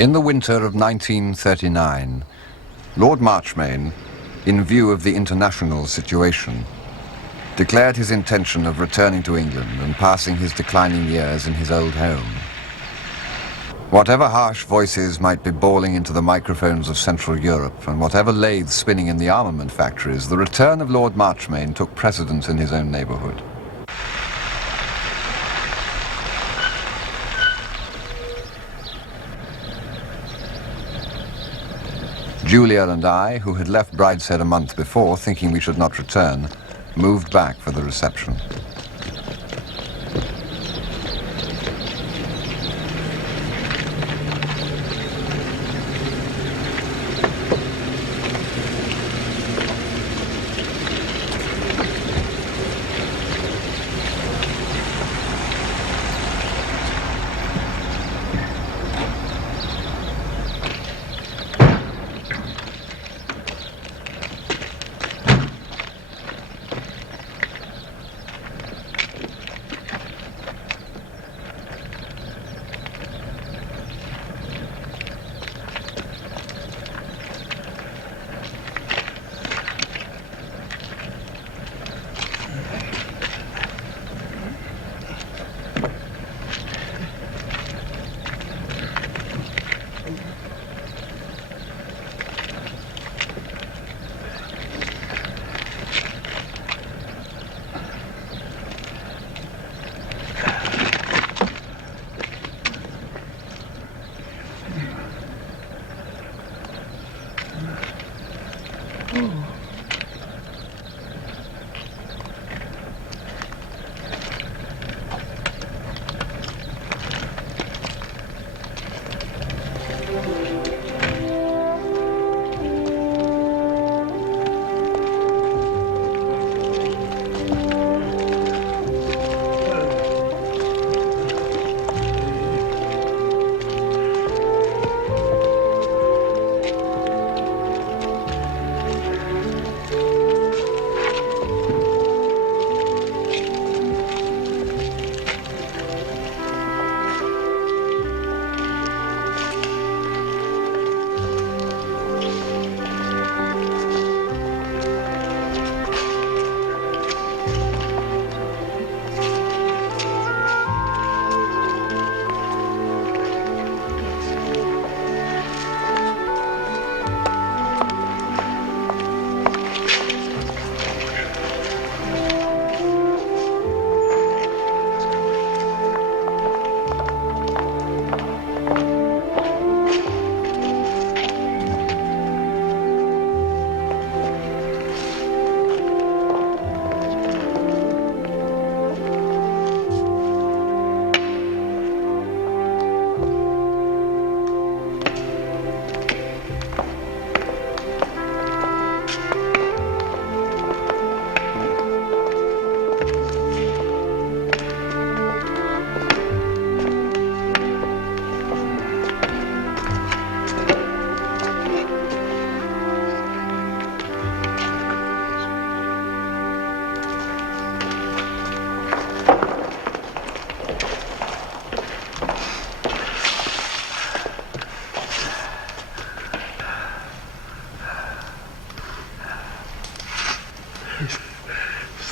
In the winter of 1939, Lord Marchmain, in view of the international situation, declared his intention of returning to England and passing his declining years in his old home. Whatever harsh voices might be bawling into the microphones of Central Europe, and whatever lathes spinning in the armament factories, the return of Lord Marchmain took precedence in his own neighbourhood. Julia and I, who had left Brideshead a month before, thinking we should not return, moved back for the reception.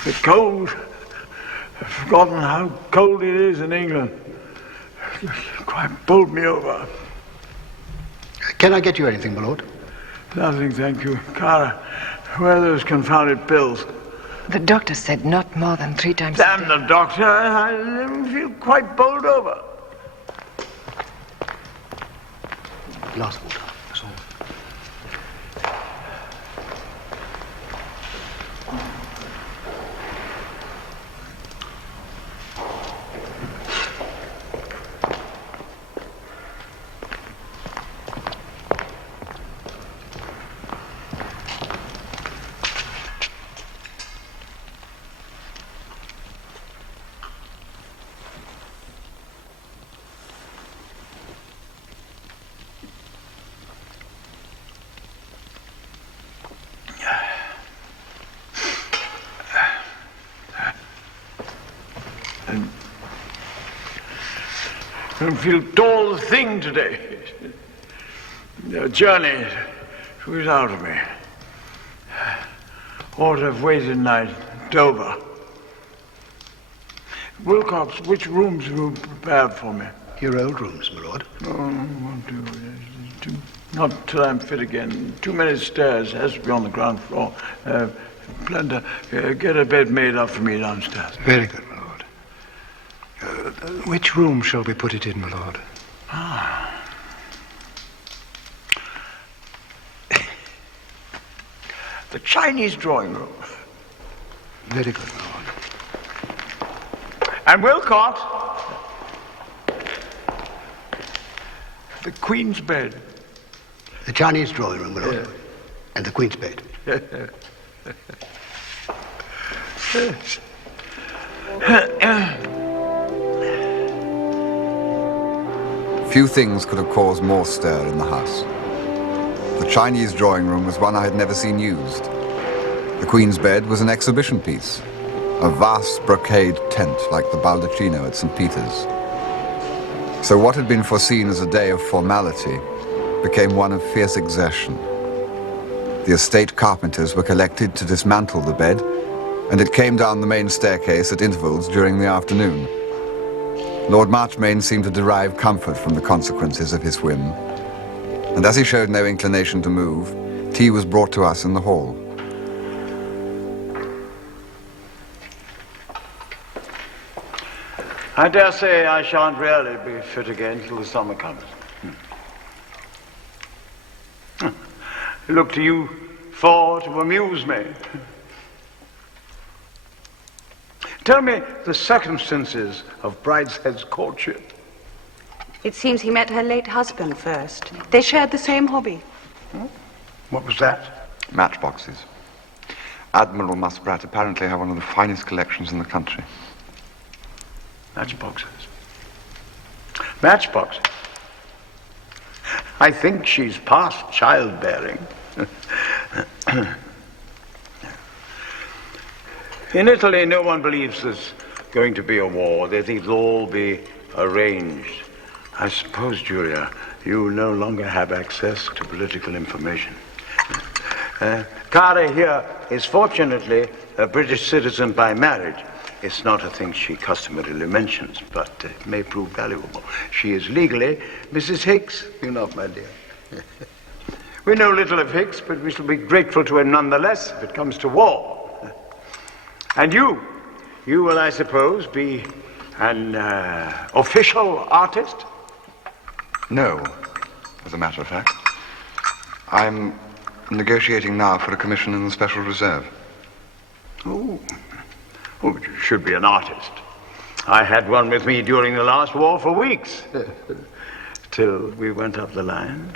The cold. I've forgotten how cold it is in England. It quite pulled me over. Can I get you anything, my lord? Nothing, thank you. Cara, where are those confounded pills? The doctor said not more than 3 times a day. Damn the doctor. I feel quite bowled over. Glass of water, that's all. I don't feel tall as a thing today. The journey was out of me. Ought to have waited night in Dover. Wilcox, which rooms were prepared for me? Your old rooms, my lord. Oh, won't do. Not till I'm fit again. Too many stairs. Has to be on the ground floor. Plender, get a bed made up for me downstairs. Very good, my lord. Which room shall we put it in, my lord? The Chinese drawing room. Very good, my lord. And Wilcott, the Queen's bed. The Chinese drawing room, my lord. Yeah. And the Queen's bed. Few things could have caused more stir in the house. The Chinese drawing room was one I had never seen used. The Queen's bed was an exhibition piece, a vast brocade tent like the baldacchino at St. Peter's. So what had been foreseen as a day of formality became one of fierce exertion. The estate carpenters were collected to dismantle the bed, and it came down the main staircase at intervals during the afternoon. Lord Marchmain seemed to derive comfort from the consequences of his whim, and as he showed no inclination to move, tea was brought to us in the hall. I dare say I shan't really be fit again till the summer comes. Look to you four to amuse me. Tell me the circumstances of Brideshead's courtship. It seems he met her late husband first. They shared the same hobby. What was that? Matchboxes. Admiral Muskrat apparently have one of the finest collections in the country. Matchboxes. Matchboxes? I think she's past childbearing. In Italy, no one believes there's going to be a war. They think it'll all be arranged. I suppose, Julia, you no longer have access to political information. Cara here is fortunately a British citizen by marriage. It's not a thing she customarily mentions, but it may prove valuable. She is legally Mrs. Hicks, you know, my dear. We know little of Hicks, but we shall be grateful to her nonetheless if it comes to war. And you will, I suppose, be an official artist? No, as a matter of fact. I'm negotiating now for a commission in the Special Reserve. Oh, but you should be an artist. I had one with me during the last war for weeks, till we went up the line.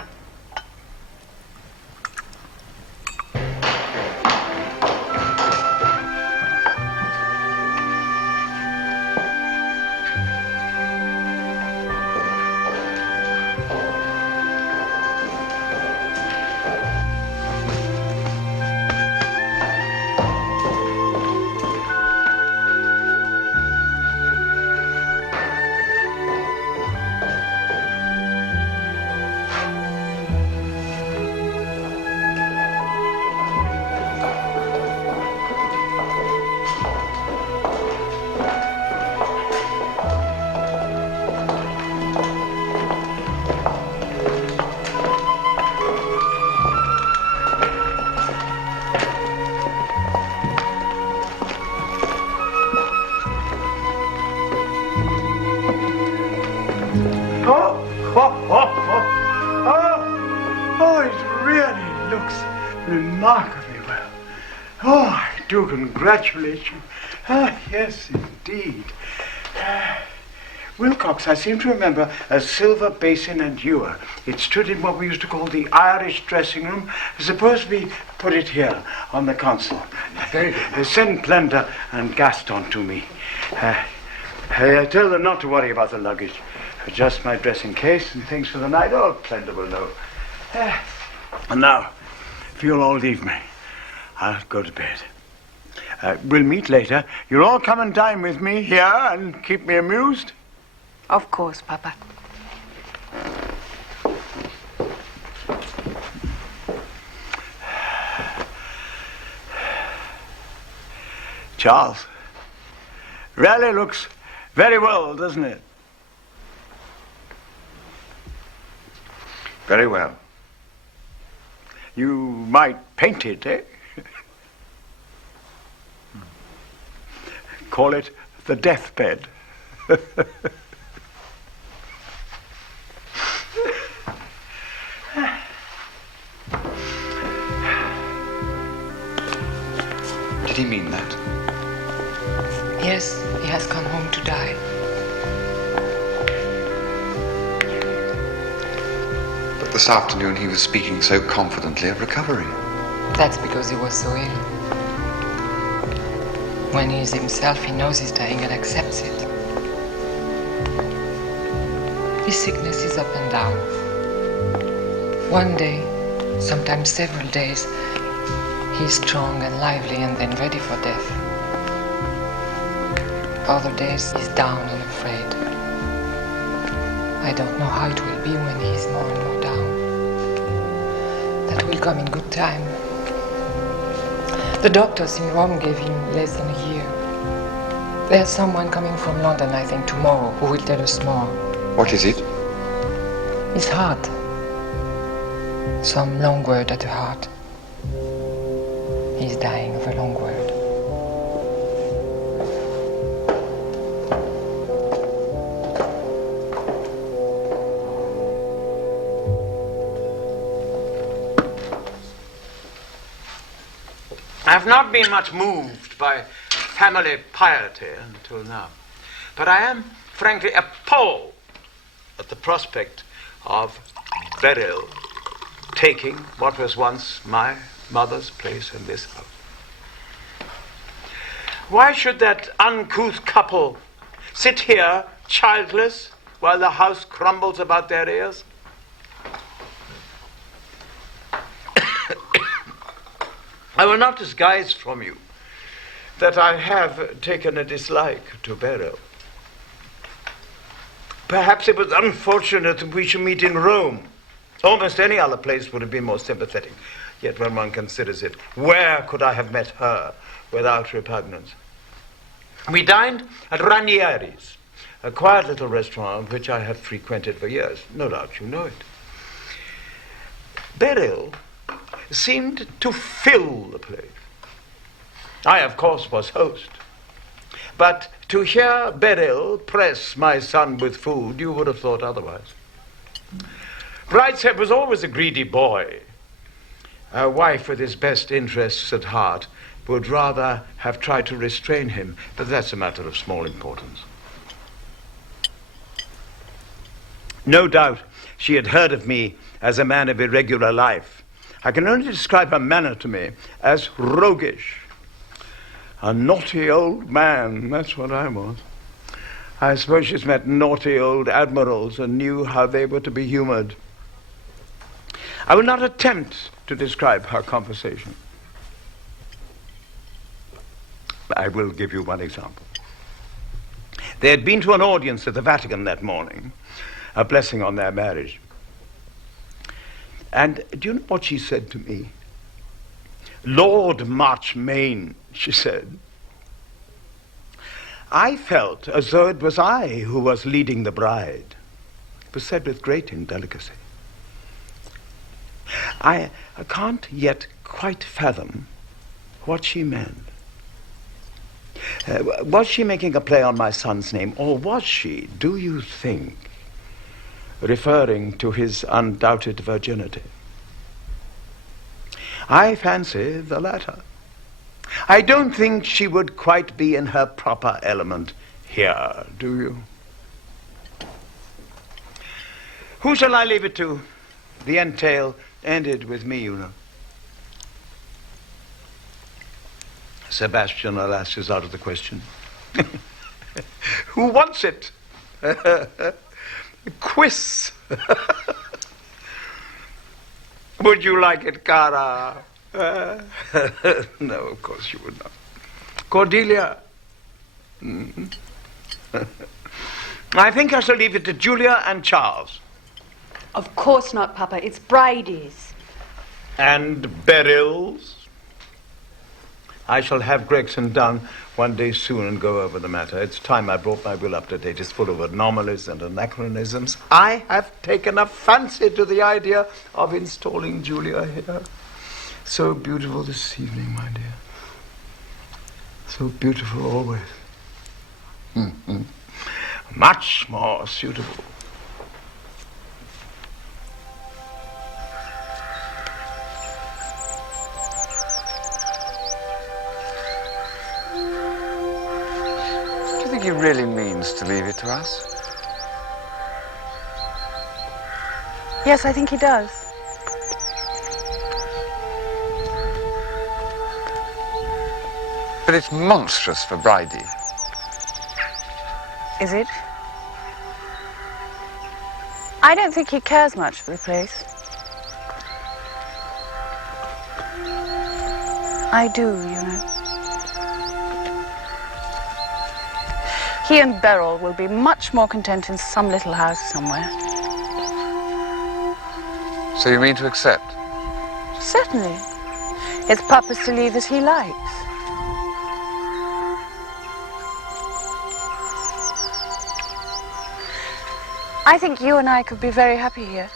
Remarkably well. Oh, I do congratulate you. Ah, yes, indeed. Wilcox, I seem to remember a silver basin and ewer. It stood in what we used to call the Irish dressing room. Suppose we put it here on the console. Very good. Send Plender and Gaston to me. Tell them not to worry about the luggage. Just my dressing case and things for the night. Oh, Plender will know. And now, if you'll all leave me, I'll go to bed. We'll meet later. You'll all come and dine with me here and keep me amused? Of course, Papa. Charles, really looks very well, doesn't it? Very well. You might paint it, eh? Call it the deathbed. Did he mean that? Yes, he has come home to die. But this afternoon he was speaking so confidently of recovery. That's because he was so ill. When he is himself, he knows he's dying and accepts it. His sickness is up and down. One day, sometimes several days, he's strong and lively and then ready for death. Other days, he's down and afraid. I don't know how it will be when he's more and more down. That will come in good time. The doctors in Rome gave him less than a year. There's someone coming from London, I think, tomorrow, who will tell us more. What is it? His heart. Some long word at the heart. He's dying of a long word. I've not been much moved by family piety until now, but I am frankly appalled at the prospect of Beryl taking what was once my mother's place in this house. Why should that uncouth couple sit here childless while the house crumbles about their ears? I will not disguise from you that I have taken a dislike to Beryl. Perhaps it was unfortunate that we should meet in Rome. Almost any other place would have been more sympathetic. Yet when one considers it, where could I have met her without repugnance? We dined at Ranieri's, a quiet little restaurant which I have frequented for years. No doubt you know it. Beryl seemed to fill the place. I, of course, was host. But to hear Beryl press my son with food, you would have thought otherwise. Brideshead was always a greedy boy. A wife with his best interests at heart would rather have tried to restrain him, but that's a matter of small importance. No doubt she had heard of me as a man of irregular life. I can only describe her manner to me as roguish. A naughty old man, that's what I was. I suppose she's met naughty old admirals and knew how they were to be humored. I will not attempt to describe her conversation. I will give you one example. They had been to an audience at the Vatican that morning, a blessing on their marriage. And do you know what she said to me? Lord Marchmain, she said, I felt as though it was I who was leading the bride. It was said with great indelicacy. I can't yet quite fathom what she meant. Was she making a play on my son's name, or was she, do you think, referring to his undoubted virginity? I fancy the latter. I don't think she would quite be in her proper element here, do you? Who shall I leave it to? The entail ended with me, you know. Sebastian, alas, is out of the question. Who wants it? Quiz. Would you like it, Cara? No, of course you would not. Cordelia? I think I shall leave it to Julia and Charles. Of course not, Papa. It's Bridie's. And Beryl's? I shall have Gregson down one day soon and go over the matter. It's time I brought my will up to date. It's full of anomalies and anachronisms. I have taken a fancy to the idea of installing Julia here. So beautiful this evening, my dear. So beautiful always. Much more suitable. Do you think he really means to leave it to us? Yes, I think he does. But it's monstrous for Bridie. Is it? I don't think he cares much for the place. I do, you know. He and Beryl will be much more content in some little house somewhere. So you mean to accept? Certainly. It's Papa's to leave as he likes. I think you and I could be very happy here.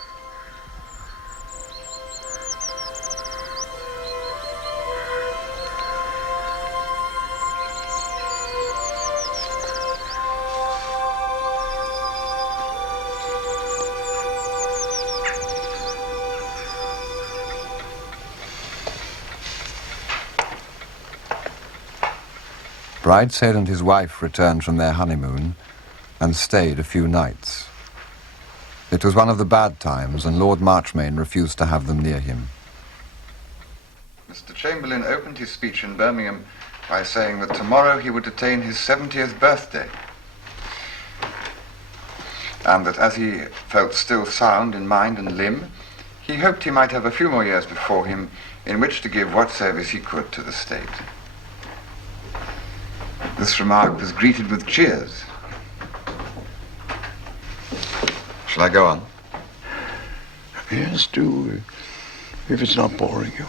Brideshead and his wife returned from their honeymoon and stayed a few nights. It was one of the bad times, and Lord Marchmain refused to have them near him. Mr. Chamberlain opened his speech in Birmingham by saying that tomorrow he would attain his 70th birthday, and that as he felt still sound in mind and limb, he hoped he might have a few more years before him in which to give what service he could to the state. This remark was greeted with cheers. Shall I go on? Yes, do, if it's not boring you.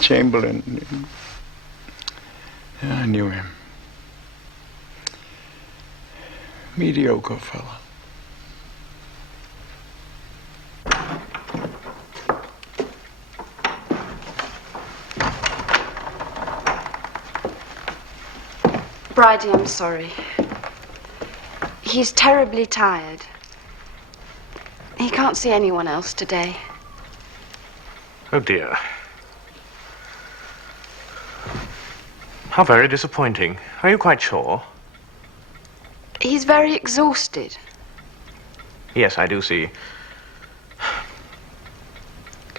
Chamberlain, I knew him. Mediocre fella. Bridie, I'm sorry. He's terribly tired. He can't see anyone else today. Oh, dear. How very disappointing. Are you quite sure? He's very exhausted. Yes, I do see.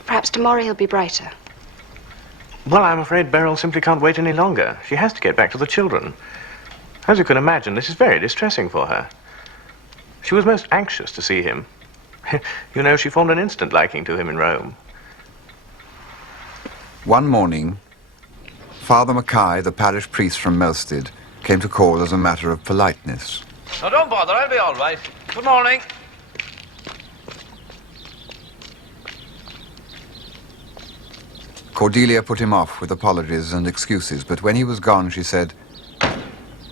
Perhaps tomorrow he'll be brighter. Well, I'm afraid Beryl simply can't wait any longer. She has to get back to the children. As you can imagine, this is very distressing for her. She was most anxious to see him. You know, she formed an instant liking to him in Rome. One morning, Father Mackay, the parish priest from Melstead, came to call as a matter of politeness. No, don't bother, I'll be all right. Good morning. Cordelia put him off with apologies and excuses, but when he was gone, she said,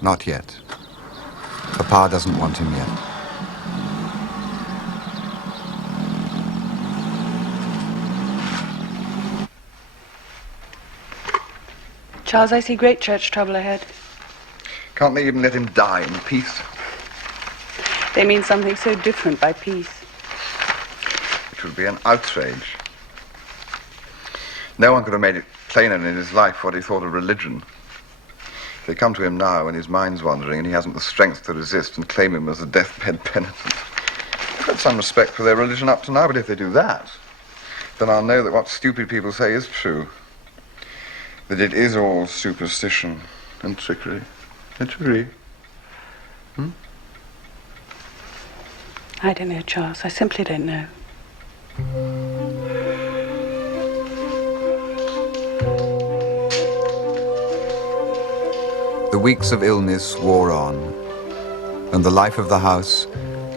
"Not yet. Papa doesn't want him yet." Charles, I see great church trouble ahead. Can't they even let him die in peace? They mean something so different by peace. It would be an outrage. No one could have made it plainer in his life what he thought of religion. If they come to him now when his mind's wandering and he hasn't the strength to resist and claim him as a deathbed penitent. I've had some respect for their religion up to now, but if they do that, then I'll know that what stupid people say is true. That it is all superstition and trickery. Trickery. I don't know, Charles. I simply don't know. The weeks of illness wore on, and the life of the house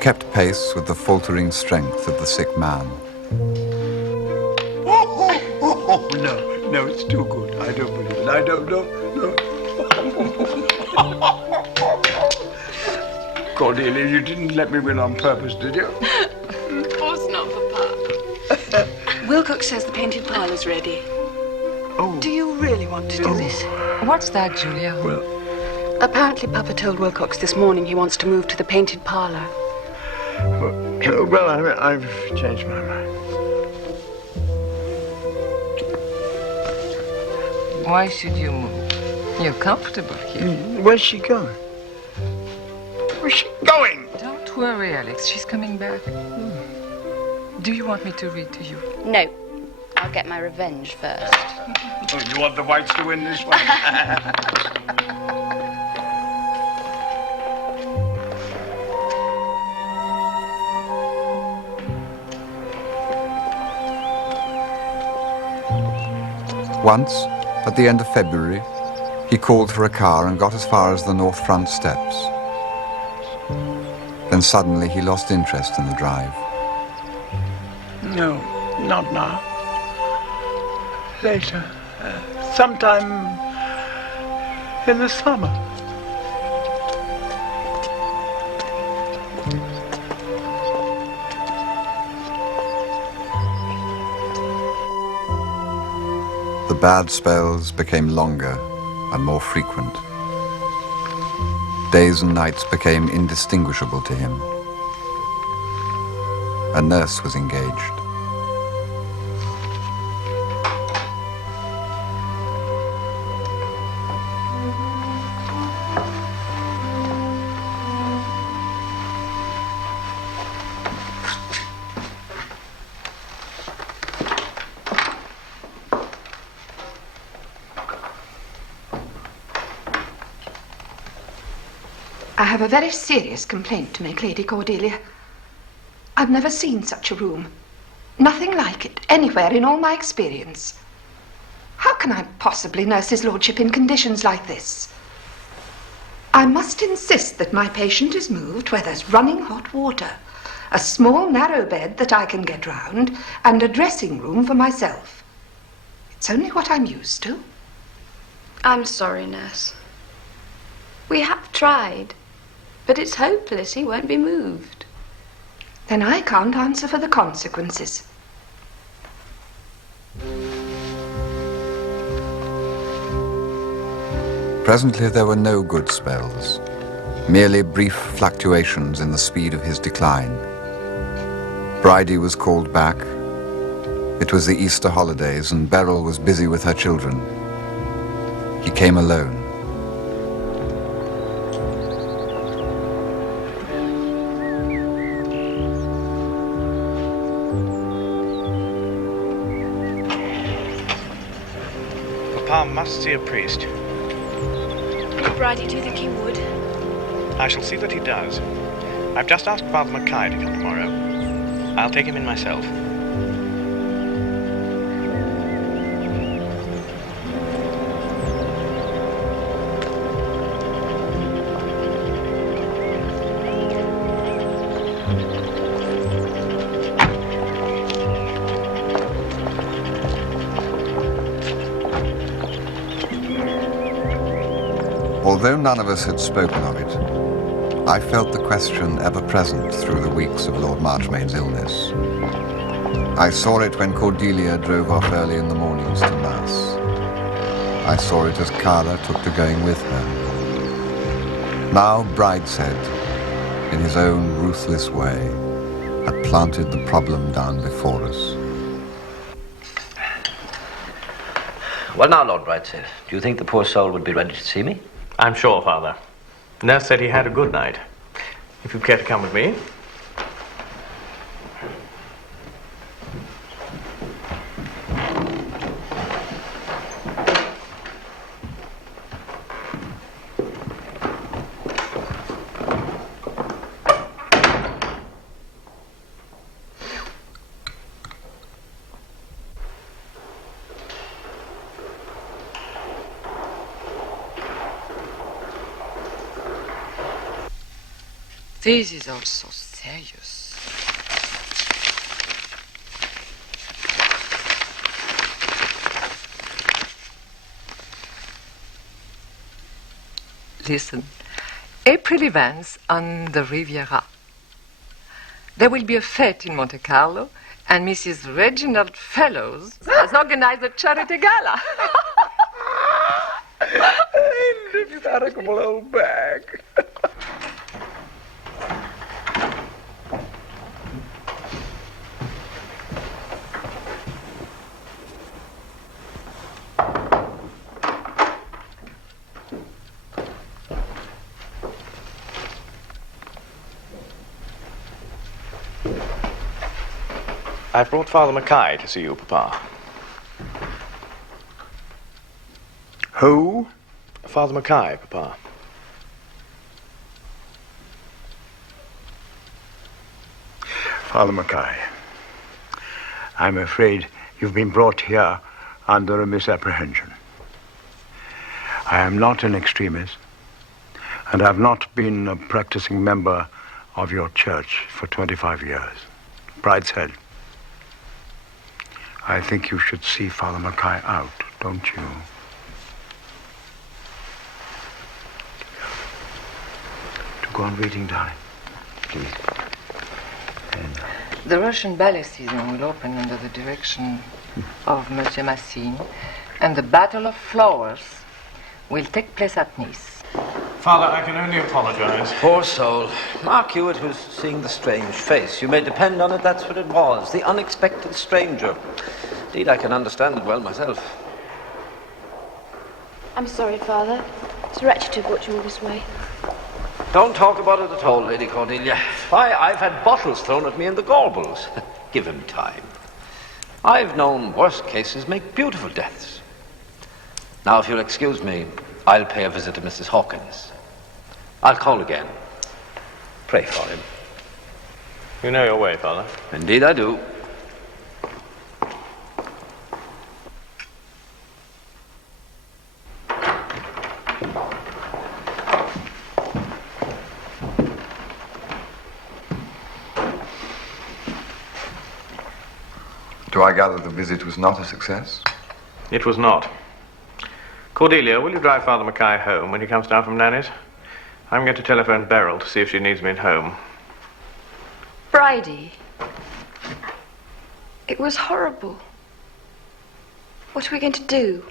kept pace with the faltering strength of the sick man. Oh, no, No, it's too good. I don't believe it. I don't know. No. Cordelia, you didn't let me win on purpose, did you? Of course not, Papa. Wilcox says the painted parlour's ready. Oh. Do you really want to do this? What's that, Julia? Well, Apparently Papa told Wilcox this morning he wants to move to the painted parlour. I've changed my mind. Why should you move? You're comfortable here. Where's she going? Where's she going? Don't worry, Alex. She's coming back. Do you want me to read to you? No. I'll get my revenge first. Oh, you want the whites to win this one? Once, at the end of February, he called for a car and got as far as the north front steps. Then suddenly he lost interest in the drive. No, not now. Later. Sometime in the summer. The bad spells became longer and more frequent. Days and nights became indistinguishable to him. A nurse was engaged. I have a very serious complaint to make, Lady Cordelia. I've never seen such a room. Nothing like it, anywhere in all my experience. How can I possibly nurse his lordship in conditions like this? I must insist that my patient is moved where there's running hot water, a small narrow bed that I can get round, and a dressing room for myself. It's only what I'm used to. I'm sorry, nurse. We have tried, but it's hopeless. He won't be moved. Then I can't answer for the consequences. Presently there were no good spells, merely brief fluctuations in the speed of his decline. Bridie was called back. It was the Easter holidays and Beryl was busy with her children. He came alone. Papa must see a priest. Will Bridie, do you think he would? I shall see that he does. I've just asked Father Mackay to come tomorrow. I'll take him in myself. Although none of us had spoken of it, I felt the question ever present through the weeks of Lord Marchmain's illness. I saw it when Cordelia drove off early in the mornings to Mass. I saw it as Cara took to going with her. Now Brideshead, in his own ruthless way, had planted the problem down before us. Well now, Lord Brideshead, do you think the poor soul would be ready to see me? I'm sure, Father. Nurse said he had a good night. If you'd care to come with me. This is all so serious. Listen. April events on the Riviera. There will be a fete in Monte Carlo, and Mrs. Reginald Fellows has organized a charity gala. Indefatigable old bag. I've brought Father Mackay to see you, Papa. Who? Father Mackay, Papa. Father Mackay, I'm afraid you've been brought here under a misapprehension. I am not an extremist, and I've not been a practicing member of your church for 25 years. Brideshead. I think you should see Father Mackay out, don't you? To go on reading, darling, please. The Russian ballet season will open under the direction of Monsieur Massine, and the Battle of Flowers will take place at Nice. Father, I can only apologize. Poor soul. Mark Hewitt was seeing the strange face. You may depend on it, that's what it was. The unexpected stranger. Indeed, I can understand it well myself. I'm sorry, Father. It's wretched to have brought you all this way. Don't talk about it at all, Lady Cordelia. Why, I've had bottles thrown at me in the Gorbals. Give him time. I've known worse cases make beautiful deaths. Now, if you'll excuse me, I'll pay a visit to Mrs. Hawkins. I'll call again. Pray for him. You know your way, Father. Indeed I do. Do I gather the visit was not a success? It was not. Cordelia, will you drive Father Mackay home when he comes down from Nanny's? I'm going to telephone Beryl to see if she needs me at home. Bridie. It was horrible. What are we going to do?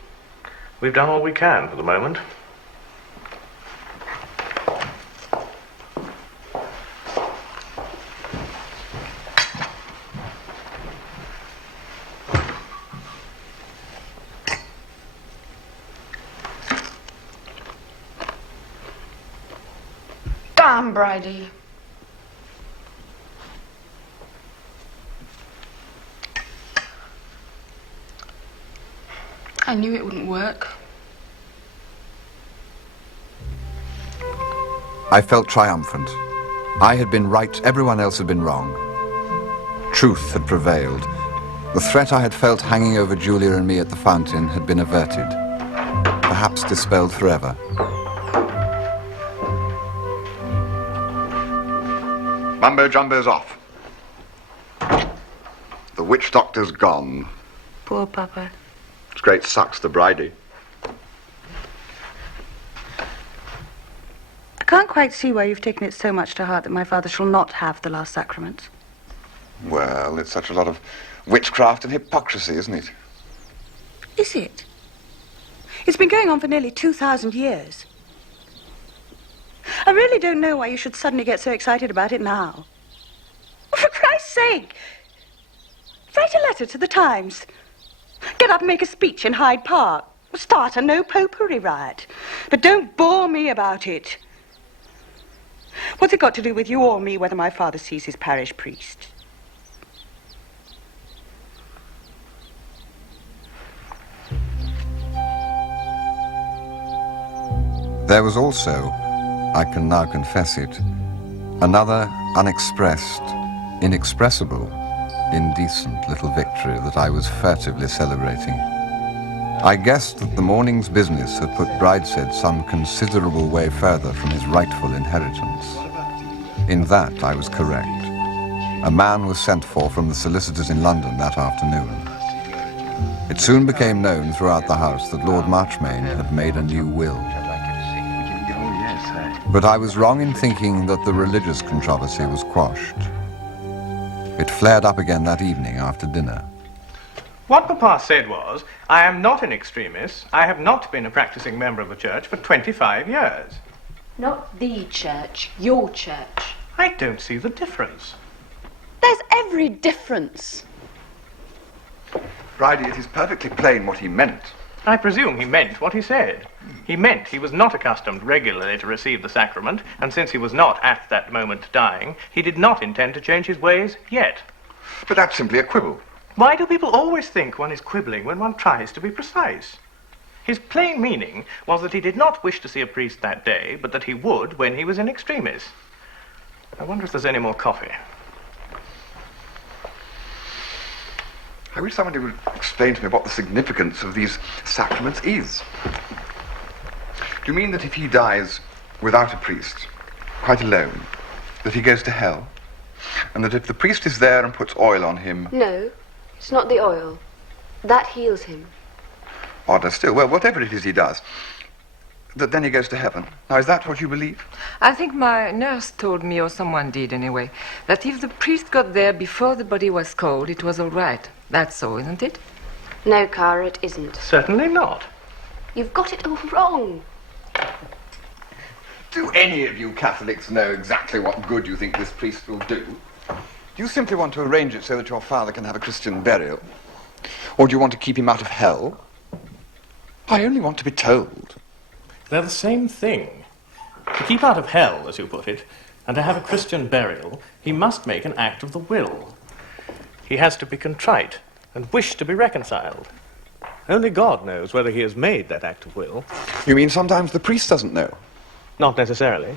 We've done all we can for the moment. Damn, Bridie. I knew it wouldn't work. I felt triumphant. I had been right, everyone else had been wrong. Truth had prevailed. The threat I had felt hanging over Julia and me at the fountain had been averted, perhaps dispelled forever. Mumbo Jumbo's off. The witch doctor's gone. Poor Papa. It's great sucks to Bridie. I can't quite see why you've taken it so much to heart that my father shall not have the last sacrament. Well, it's such a lot of witchcraft and hypocrisy, isn't it? Is it? It's been going on for nearly 2,000 years. I really don't know why you should suddenly get so excited about it now. For Christ's sake! Write a letter to the Times. Get up and make a speech in Hyde Park. Start a no-popery riot. But don't bore me about it. What's it got to do with you or me whether my father sees his parish priest? There was also, I can now confess it, another unexpressed, inexpressible, indecent little victory that I was furtively celebrating. I guessed that the morning's business had put Brideshead some considerable way further from his rightful inheritance. In that I was correct. A man was sent for from the solicitors in London that afternoon. It soon became known throughout the house that Lord Marchmain had made a new will. say. But I was wrong in thinking that the religious controversy was quashed. It flared up again that evening after dinner. What Papa said was, I am not an extremist. I have not been a practicing member of the church for 25 years. Not the church, your church. I don't see the difference. There's every difference. Bridie, it is perfectly plain what he meant. I presume he meant what he said. He meant he was not accustomed regularly to receive the sacrament, and since he was not at that moment dying, he did not intend to change his ways yet. But that's simply a quibble. Why do people always think one is quibbling when one tries to be precise? His plain meaning was that he did not wish to see a priest that day, but that he would when he was in extremis. I wonder if there's any more coffee. I wish somebody would explain to me what the significance of these sacraments is. Do you mean that if he dies without a priest, quite alone, that he goes to hell? And that if the priest is there and puts oil on him... No, it's not the oil. That heals him. Odder still. Well, whatever it is he does, that then he goes to heaven. Now, is that what you believe? I think my nurse told me, or someone did anyway, that if the priest got there before the body was cold, it was all right. That's so, isn't it? No, Cara, it isn't. Certainly not. You've got it all wrong. Do any of you Catholics know exactly what good you think this priest will do? Do you simply want to arrange it so that your father can have a Christian burial? Or do you want to keep him out of hell? I only want to be told. They're the same thing. To keep out of hell, as you put it, and to have a Christian burial, he must make an act of the will. He has to be contrite and wish to be reconciled. Only God knows whether he has made that act of will. You mean sometimes the priest doesn't know? Not necessarily.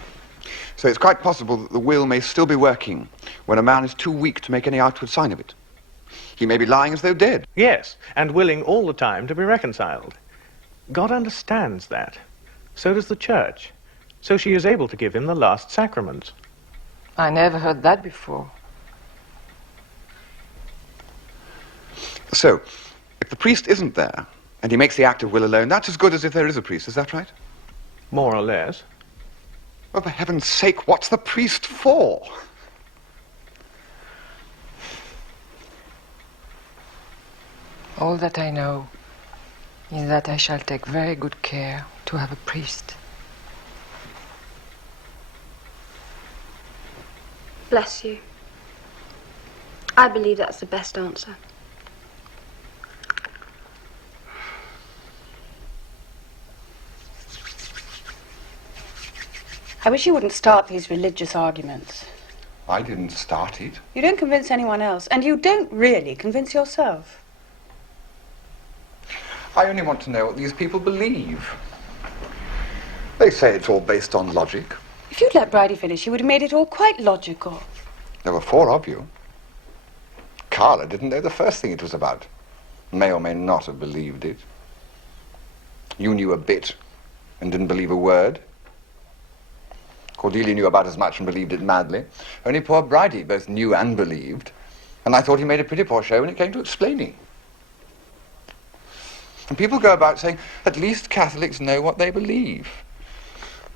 So it's quite possible that the will may still be working when a man is too weak to make any outward sign of it. He may be lying as though dead. Yes, and willing all the time to be reconciled. God understands that. So does the church. So she is able to give him the last sacrament. I never heard that before. So, if the priest isn't there, and he makes the act of will alone, that's as good as if there is a priest, is that right? More or less. Well, for heaven's sake, what's the priest for? All that I know is that I shall take very good care to have a priest. Bless you. I believe that's the best answer. I wish you wouldn't start these religious arguments. I didn't start it. You don't convince anyone else, and you don't really convince yourself. I only want to know what these people believe. They say it's all based on logic. If you'd let Bridie finish, you would have made it all quite logical. There were 4 of you. Carla didn't know the first thing it was about. May or may not have believed it. You knew a bit and didn't believe a word. Cordelia knew about as much and believed it madly. Only poor Bridie both knew and believed. And I thought he made a pretty poor show when it came to explaining. And people go about saying, at least Catholics know what they believe.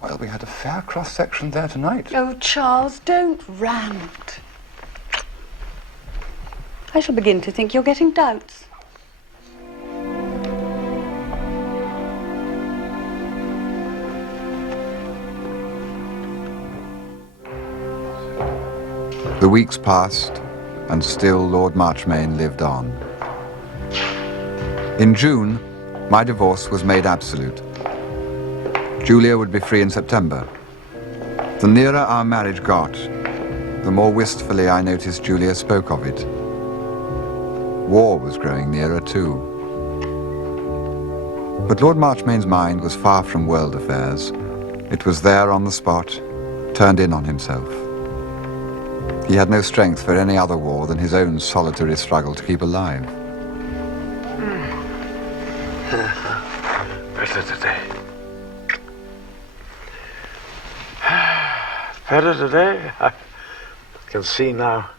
Well, we had a fair cross-section there tonight. Oh, Charles, don't rant. I shall begin to think you're getting doubts. The weeks passed, and still Lord Marchmain lived on. In June, my divorce was made absolute. Julia would be free in September. The nearer our marriage got, the more wistfully I noticed Julia spoke of it. War was growing nearer, too. But Lord Marchmain's mind was far from world affairs. It was there on the spot, turned in on himself. He had no strength for any other war than his own solitary struggle to keep alive. Better today. Better today? I can see now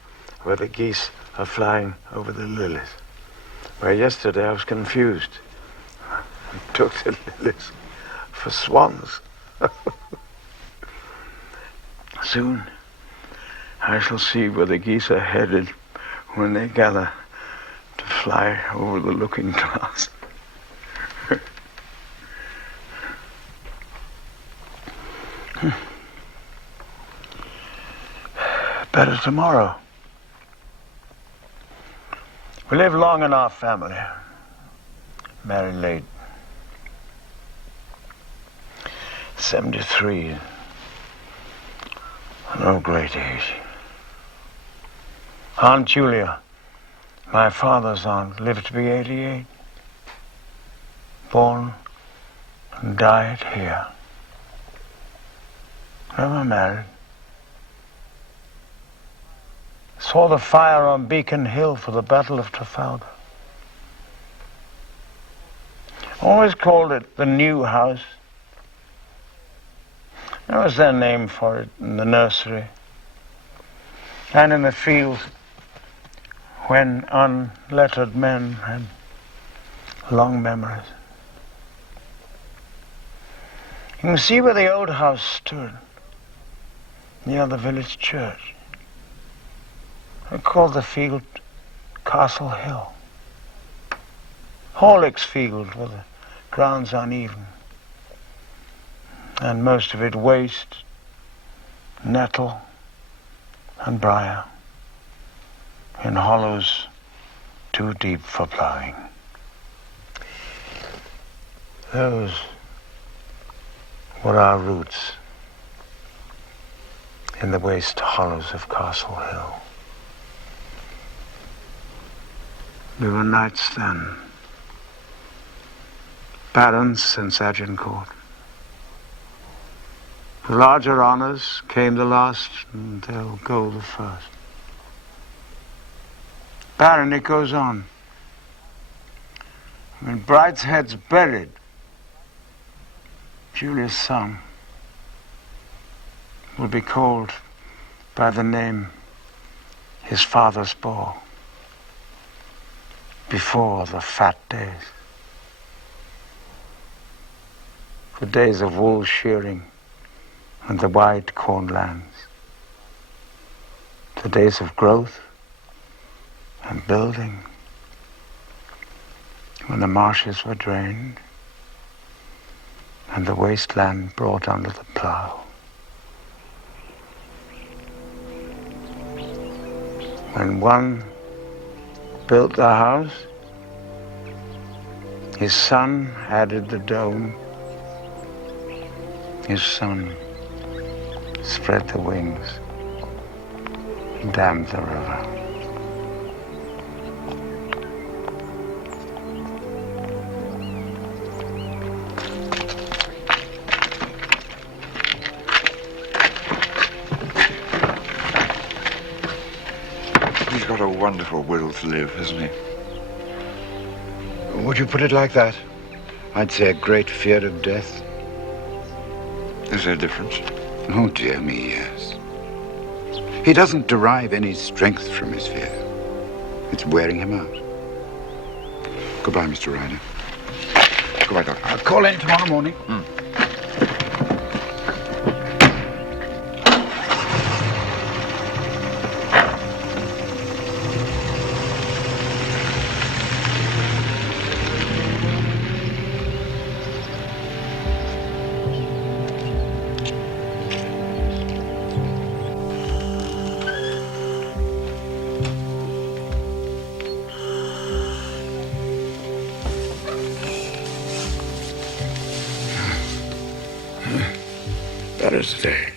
where the geese are flying over the lilies. Where yesterday I was confused and took the lilies for swans. soon I shall see where the geese are headed when they gather to fly over the looking glass. Better tomorrow. We live long in our family. Married late. 73. No great age. Aunt Julia, my father's aunt, lived to be 88. Born and died here. Never married. Saw the fire on Beacon Hill for the Battle of Trafalgar. Always called it the new house. That was their name for it in the nursery and in the fields when unlettered men had long memories. You can see where the old house stood near the village church. I called the field Castle Hill. Horlick's field, where the ground's uneven, and most of it waste, nettle, and briar, in hollows too deep for ploughing. Those were our roots in the waste hollows of Castle Hill. There were knights then, barons since Agincourt. The larger honours came the last, and they'll go the first. Baron, it goes on. When Brideshead's buried, Julia's son will be called by the name his father's bore. Before the fat days. The days of wool shearing and the wide cornlands. The days of growth and building. When the marshes were drained and the wasteland brought under the plough. When one built the house, his son added the dome, his son spread the wings, dammed the river. He's got a wonderful will to live, hasn't he? Would you put it like that? I'd say a great fear of death. Is there a difference? Oh, dear me, yes. He doesn't derive any strength from his fear. It's wearing him out. Goodbye, Mr. Ryder. Goodbye, Doctor. I'll call in tomorrow morning. Better today.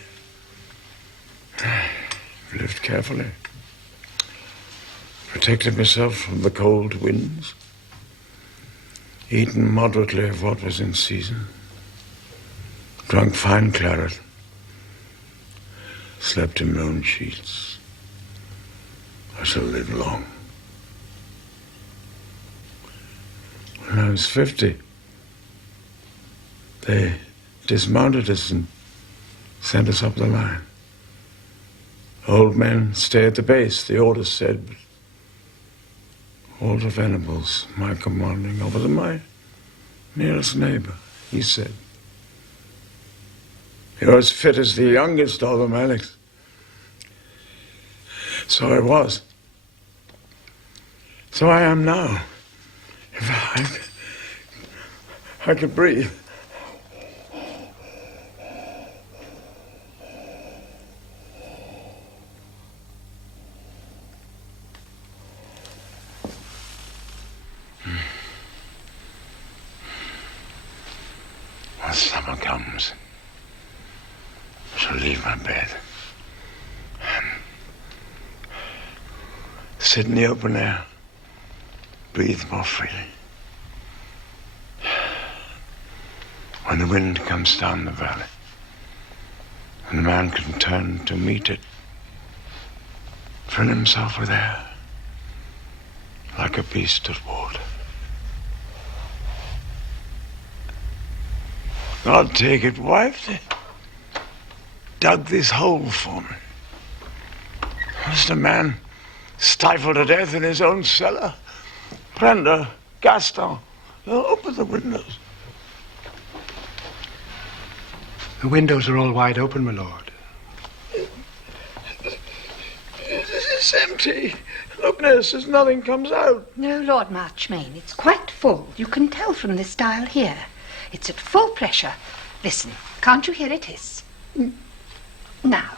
Lived carefully. Protected myself from the cold winds. Eaten moderately of what was in season. Drunk fine claret. Slept in my own sheets. I shall live long. When I was 50, they dismounted us and sent us up the line. Old men stay at the base, the orders said. But Walter Venables, my commanding officer, my nearest neighbor, he said, "You're as fit as the youngest of them, Alex. So I was. So I am now. If I could breathe. When summer comes, I shall leave my bed and sit in the open air, breathe more freely. When the wind comes down the valley, and the man can turn to meet it, fill himself with air, like a beast of water. God take it, wife, they dug this hole for me. Was the man stifled to death in his own cellar? Brenda, Gaston, open the windows. The windows are all wide open, my lord. It's empty. Look, nurse, there's nothing comes out. No, Lord Marchmain, it's quite full. You can tell from this dial here. It's at full pressure. Listen, can't you hear it hiss? Now.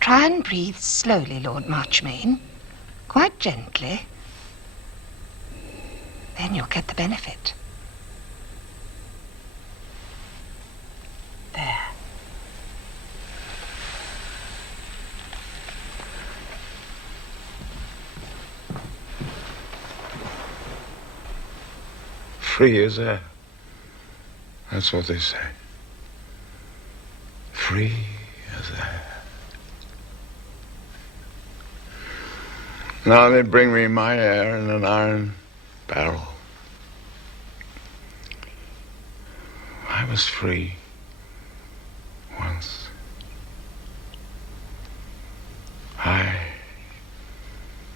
Try and breathe slowly, Lord Marchmain. Quite gently. Then you'll get the benefit. There. Free as air. That's what they say. Free as air. Now they bring me my air in an iron barrel. I was free once. I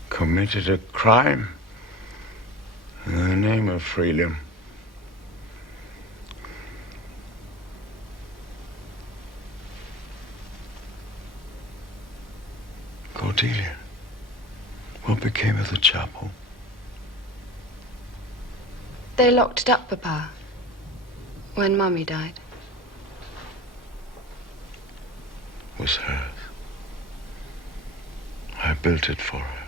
committed a crime in the name of freedom. Cordelia, what became of the chapel? They locked it up, Papa, when Mummy died. It was hers. I built it for her.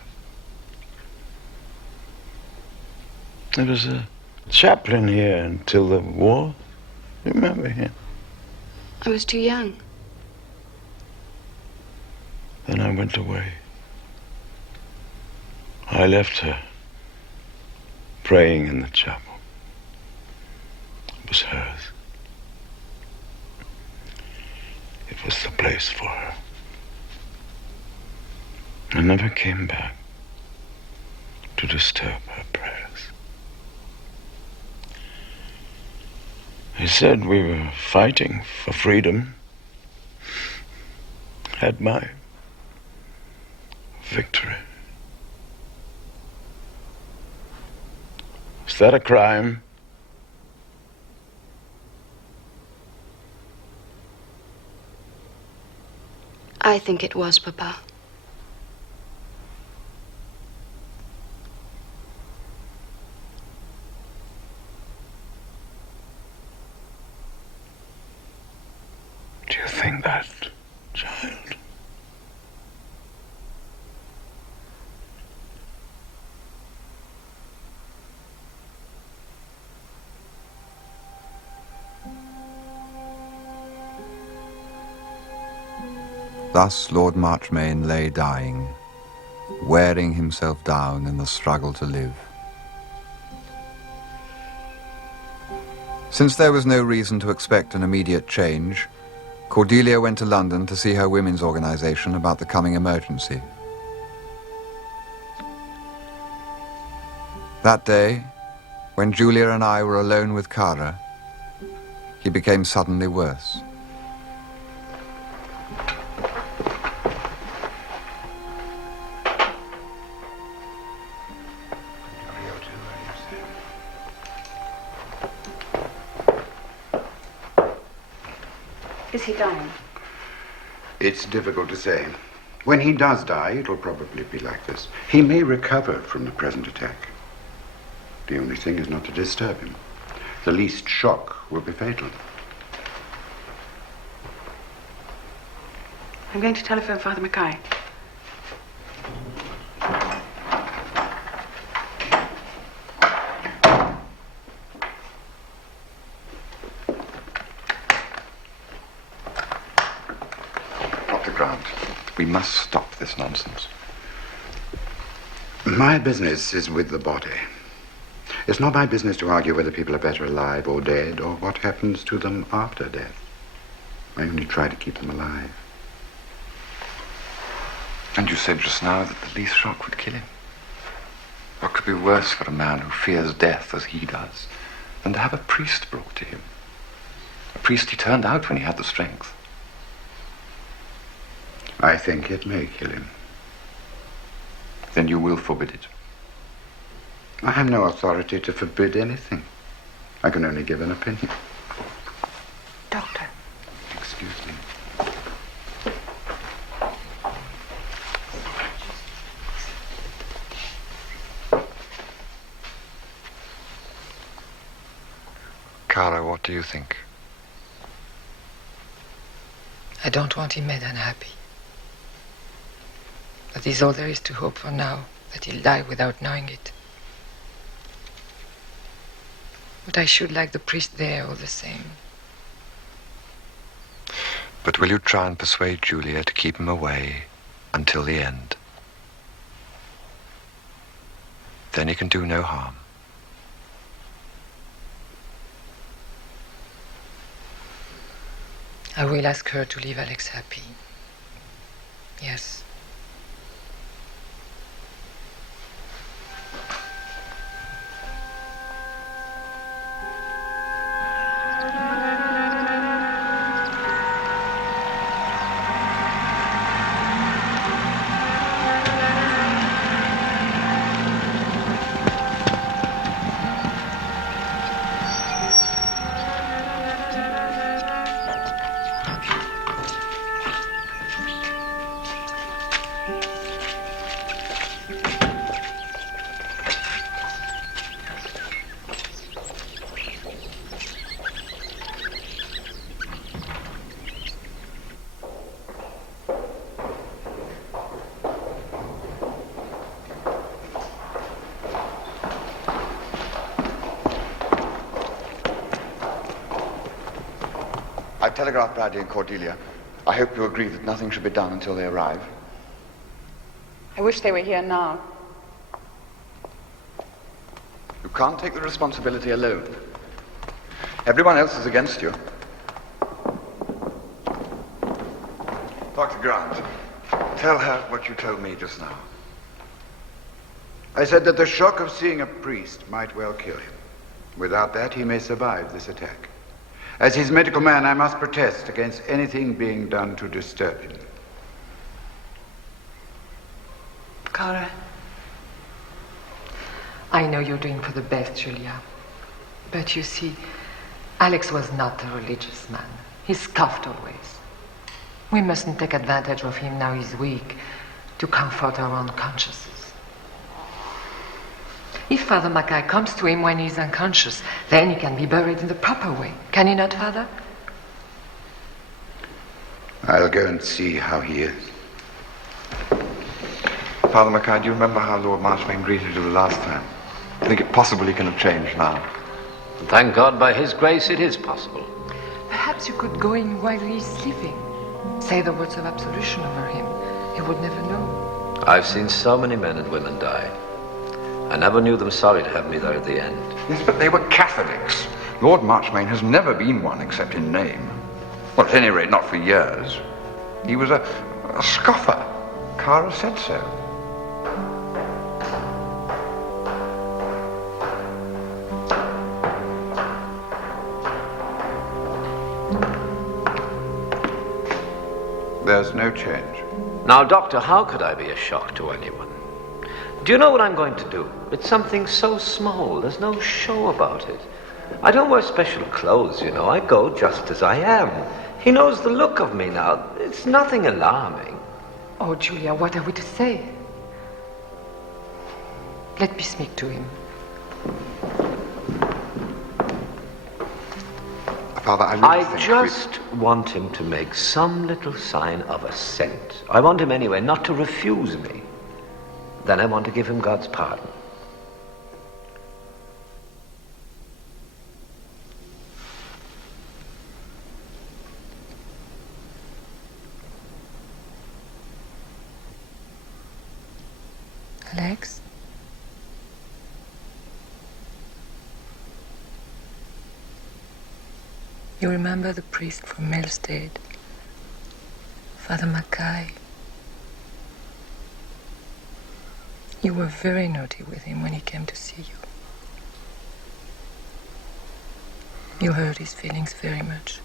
There was a chaplain here until the war. You remember him? I was too young. Then I went away. I left her praying in the chapel. It was hers. It was the place for her. I never came back to disturb her prayers. They said we were fighting for freedom. Had my victory. Is that a crime? I think it was, Papa. Do you think that, child? Thus Lord Marchmain lay dying, wearing himself down in the struggle to live. Since there was no reason to expect an immediate change, Cordelia went to London to see her women's organisation about the coming emergency. That day, when Julia and I were alone with Cara, he became suddenly worse. Is he dying? It's difficult to say. When he does die, it'll probably be like this. He may recover from the present attack. The only thing is not to disturb him. The least shock will be fatal. I'm going to telephone Father Mackay. Dr. Grant, we must stop this nonsense. My business is with the body. It's not my business to argue whether people are better alive or dead, or what happens to them after death. I only try to keep them alive. And you said just now that the least shock would kill him. What could be worse for a man who fears death as he does than to have a priest brought to him? A priest he turned out when he had the strength. I think it may kill him. Then you will forbid it. I have no authority to forbid anything. I can only give an opinion. Doctor. Excuse me. Cara, what do you think? I don't want him made unhappy. That is all there is to hope for now, that he'll die without knowing it. But I should like the priest there all the same. But will you try and persuade Julia to keep him away until the end? Then he can do no harm. I will ask her to leave Alex happy. Yes. I've telegraphed Bradley and Cordelia. I hope you agree that nothing should be done until they arrive. I wish they were here now. You can't take the responsibility alone. Everyone else is against you. Dr. Grant, tell her what you told me just now. I said that the shock of seeing a priest might well kill him. Without that, he may survive this attack. As his medical man, I must protest against anything being done to disturb him. Cara. I know you're doing for the best, Julia. But you see, Alex was not a religious man. He scoffed always. We mustn't take advantage of him now he's weak to comfort our own consciences. If Father Mackay comes to him when he's unconscious, then he can be buried in the proper way. Can he not, Father? I'll go and see how he is. Father Mackay, do you remember how Lord Marchmain greeted you the last time? I think it possible he can have changed now. Thank God, by his grace, it is possible. Perhaps you could go in while he's sleeping. Say the words of absolution over him. He would never know. I've seen so many men and women die. I never knew them sorry to have me there at the end. Yes, but they were Catholics. Lord Marchmain has never been one except in name. Well, at any rate, not for years. He was a scoffer. Cara said so. There's no change. Now, Doctor, how could I be a shock to anyone? Do you know what I'm going to do? It's something so small. There's no show about it. I don't wear special clothes, you know. I go just as I am. He knows the look of me now. It's nothing alarming. Oh, Julia, what are we to say? Let me speak to him. Father, I just want him to make some little sign of assent. I want him anyway not to refuse me. Then I want to give him God's pardon. Alex? You remember the priest from Millstead? Father Mackay? You were very naughty with him when he came to see you. You hurt his feelings very much.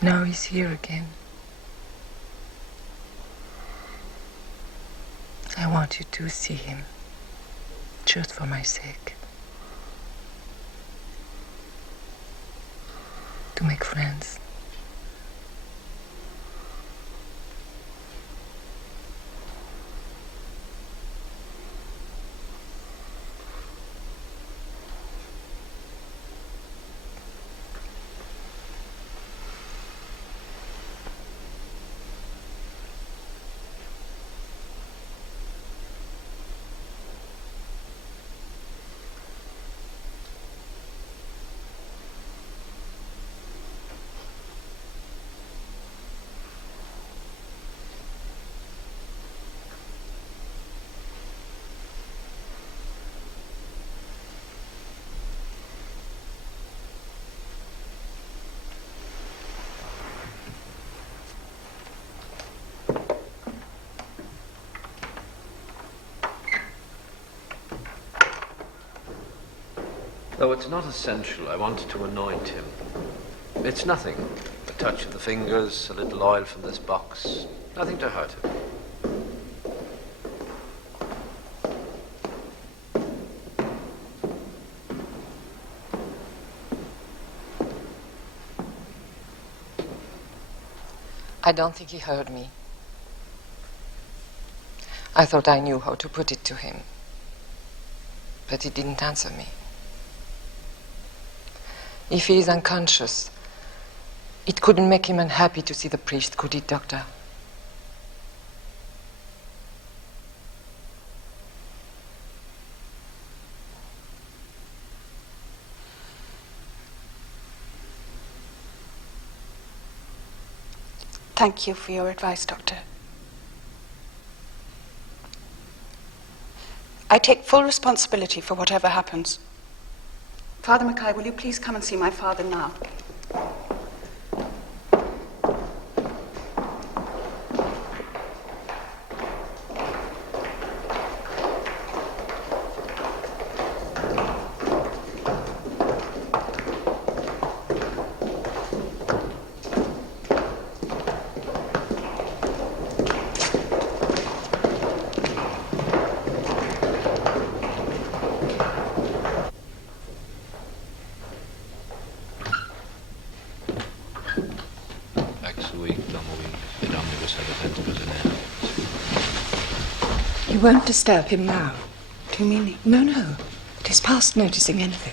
Now he's here again. I want you to see him, just for my sake. To make friends. Though it's not essential, I want to anoint him. It's nothing. A touch of the fingers, a little oil from this box. Nothing to hurt him. I don't think he heard me. I thought I knew how to put it to him. But he didn't answer me. If he is unconscious, it couldn't make him unhappy to see the priest, could it, Doctor? Thank you for your advice, Doctor. I take full responsibility for whatever happens. Father Mackay, will you please come and see my father now? You won't disturb him now. Do you mean? No, no. It is past noticing anything.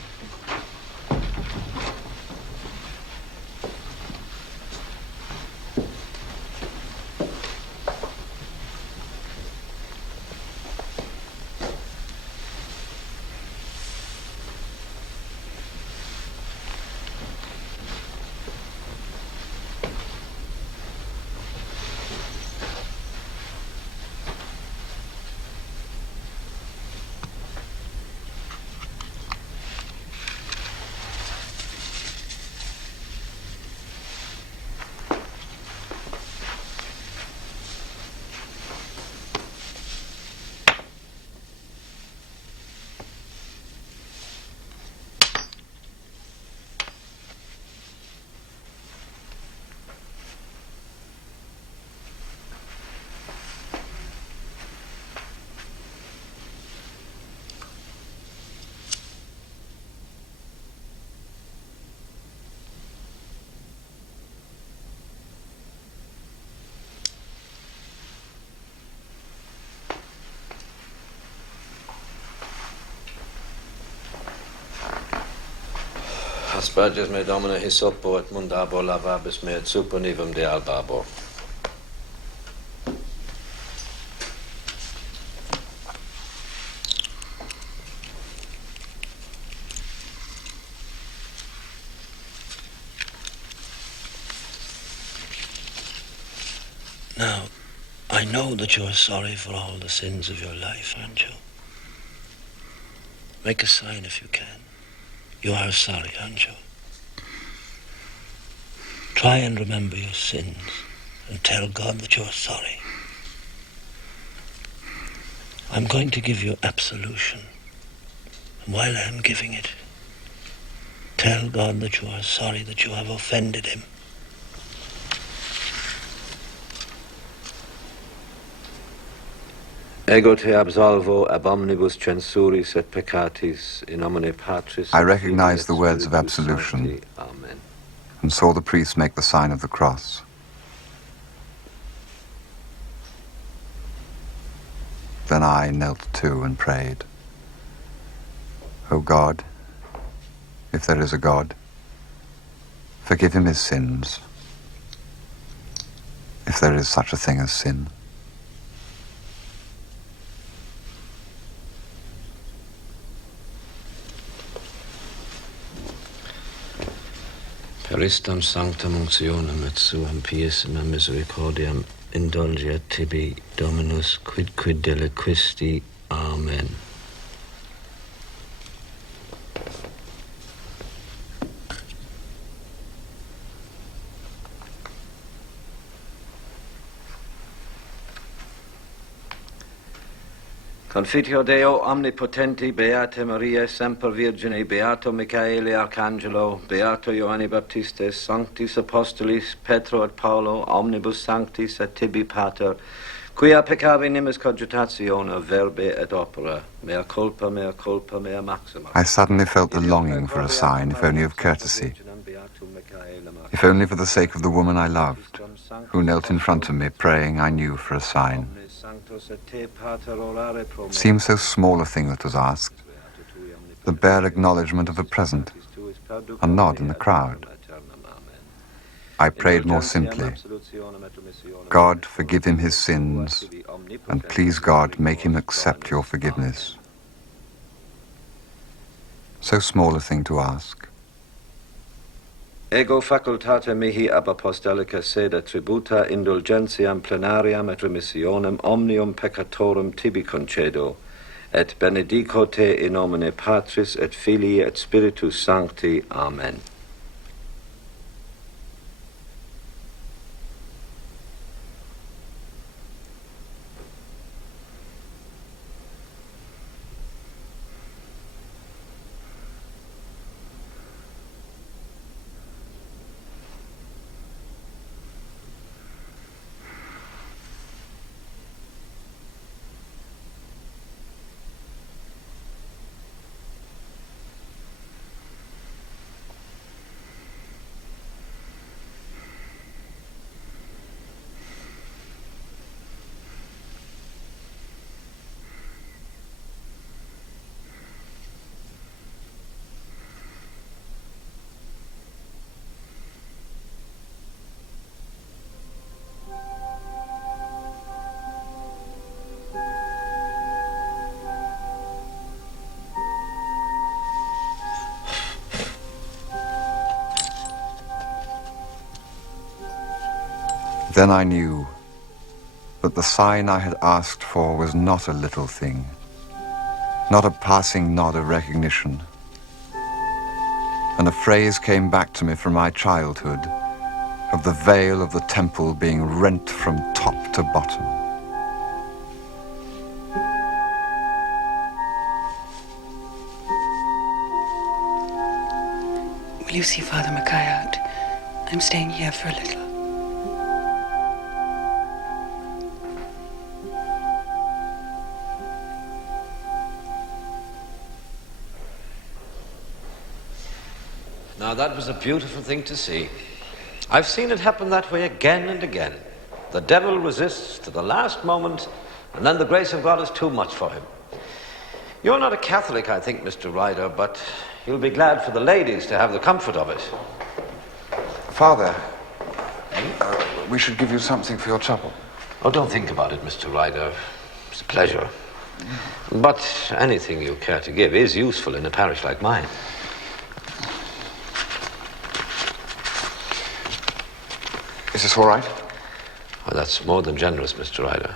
Asperges me domine hisopo et mundabo lavabis me et supernivum de albabo. Now, I know that you are sorry for all the sins of your life, aren't you? Make a sign if you can. You are sorry, aren't you? Try and remember your sins and tell God that you are sorry. I'm going to give you absolution. And while I am giving it, tell God that you are sorry that you have offended him. Ego te absolvo ab omnibus censuris et peccatis in nomine Patris. I recognized the words of absolution Amen. and saw the priest make the sign of the cross. Then I knelt too and prayed. O God, if there is a God, forgive him his sins, if there is such a thing as sin. Per istam sanctam unctionem et suam piissima misericordiam indulge tibi, Dominus, quid deliquisti. Amen. Confitio Deo omnipotenti, Beate Maria, Semper Virgine, Beato Michaele Arcangelo, Beato Ioanni Baptistes, Sanctis Apostolis, Petro et Paulo, omnibus sanctis et tibi pater, quia peccavi nimis cogitatione, verbe et opera, mea culpa, mea maxima. I suddenly felt the longing for a sign, if only of courtesy, if only for the sake of the woman I loved, who knelt in front of me, praying, I knew, for a sign. It seemed so small a thing that was asked, the bare acknowledgement of a present, a nod in the crowd. I prayed more simply, God, forgive him his sins, and please God, make him accept your forgiveness. So small a thing to ask. Ego facultate mihi ab apostolica sede tributa indulgentiam plenariam et remissionem omnium peccatorum tibi concedo, et benedico te in nomine Patris et Filii et Spiritus Sancti. Amen. Then I knew that the sign I had asked for was not a little thing, not a passing nod of recognition. And a phrase came back to me from my childhood of the veil of the temple being rent from top to bottom. Will you see Father Mackay out? I'm staying here for a little. Now that was a beautiful thing to see. I've seen it happen that way again and again. The devil resists to the last moment, and then the grace of God is too much for him. You're not a Catholic, I think, Mr. Ryder, but you'll be glad for the ladies to have the comfort of it. Father, we should give you something for your trouble. Oh, don't think about it, Mr. Ryder. It's a pleasure. But anything you care to give is useful in a parish like mine. Is this all right? Well, that's more than generous, Mr. Ryder.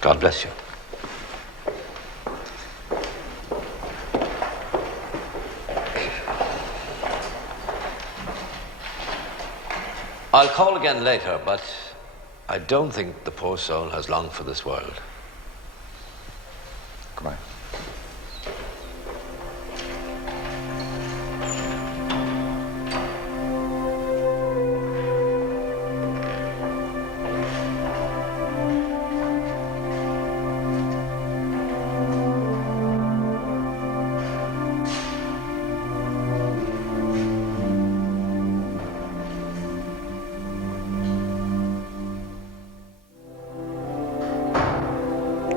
God bless you. I'll call again later, but I don't think the poor soul has long for this world. Goodbye.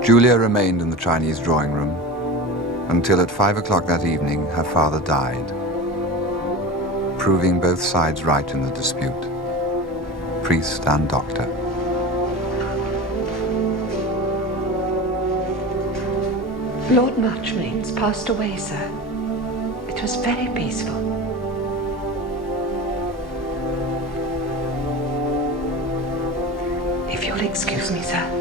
Julia remained in the Chinese drawing room until at 5 o'clock that evening her father died, proving both sides right in the dispute, priest and doctor. Lord Marchmain's passed away, sir. It was very peaceful. If you'll excuse me, sir.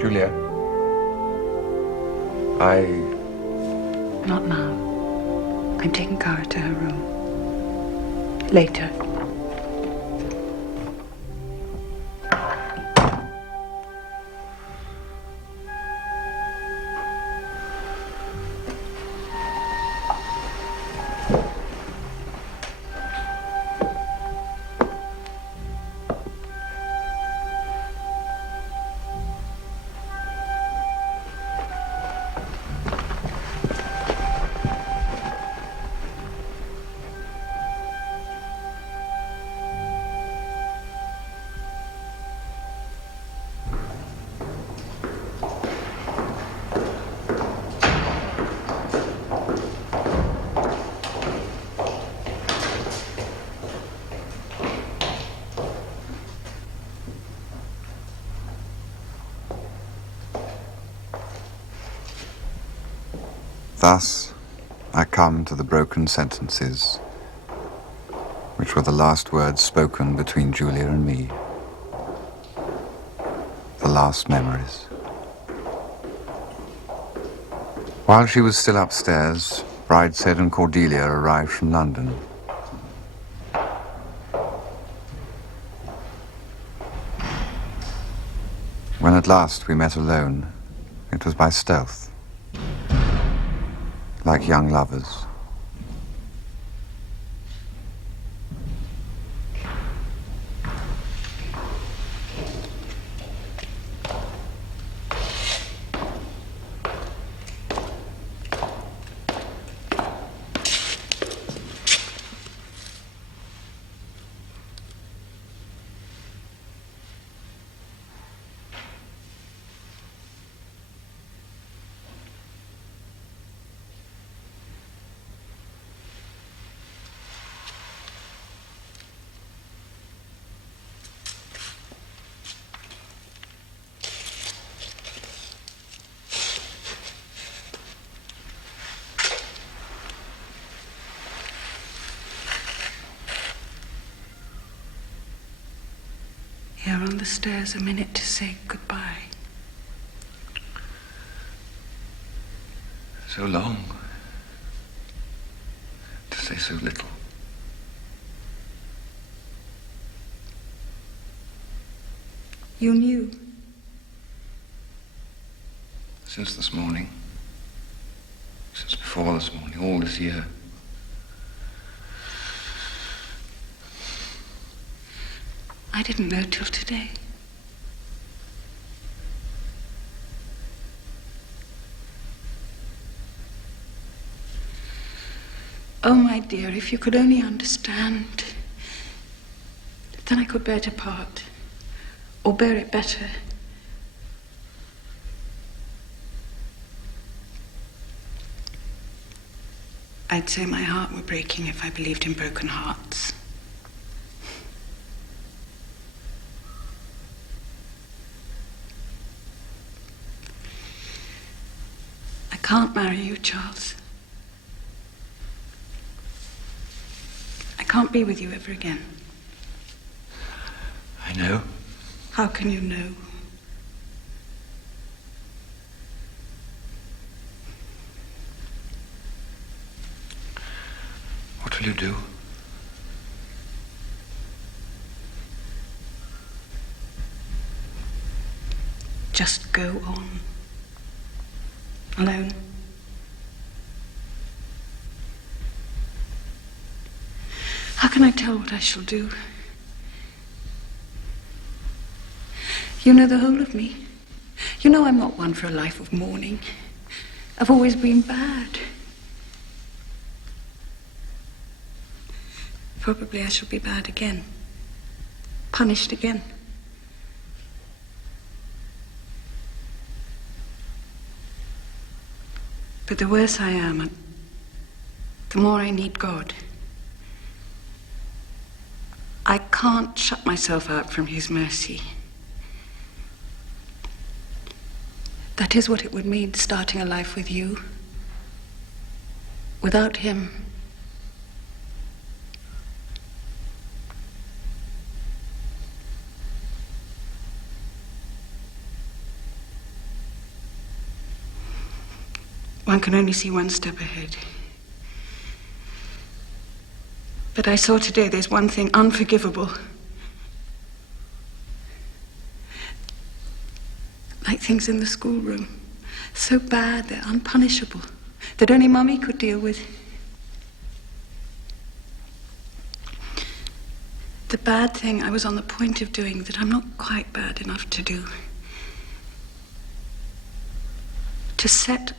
Julia, Not now. I'm taking Cara to her room. Later. Thus, I come to the broken sentences, which were the last words spoken between Julia and me, the last memories. While she was still upstairs, Brideshead and Cordelia arrived from London. When at last we met alone, it was by stealth, like young lovers. here on the stairs a minute to say goodbye. So long. To say so little. You knew? Since this morning. Since before this morning, all this year. I didn't know till today. Oh, my dear, if you could only understand, then I could bear to part, or bear it better. I'd say my heart were breaking if I believed in broken hearts. I can't marry you, Charles. I can't be with you ever again. I know. How can you know? What will you do? Just go on. Alone. How can I tell what I shall do? You know the whole of me. You know I'm not one for a life of mourning. I've always been bad. Probably I shall be bad again. Punished again. But the worse I am, the more I need God. I can't shut myself out from his mercy. That is what it would mean, starting a life with you. Without him. One can only see one step ahead. But I saw today there's one thing unforgivable. Like things in the schoolroom. So bad, they're unpunishable. That only Mummy could deal with. The bad thing I was on the point of doing that I'm not quite bad enough to do. To set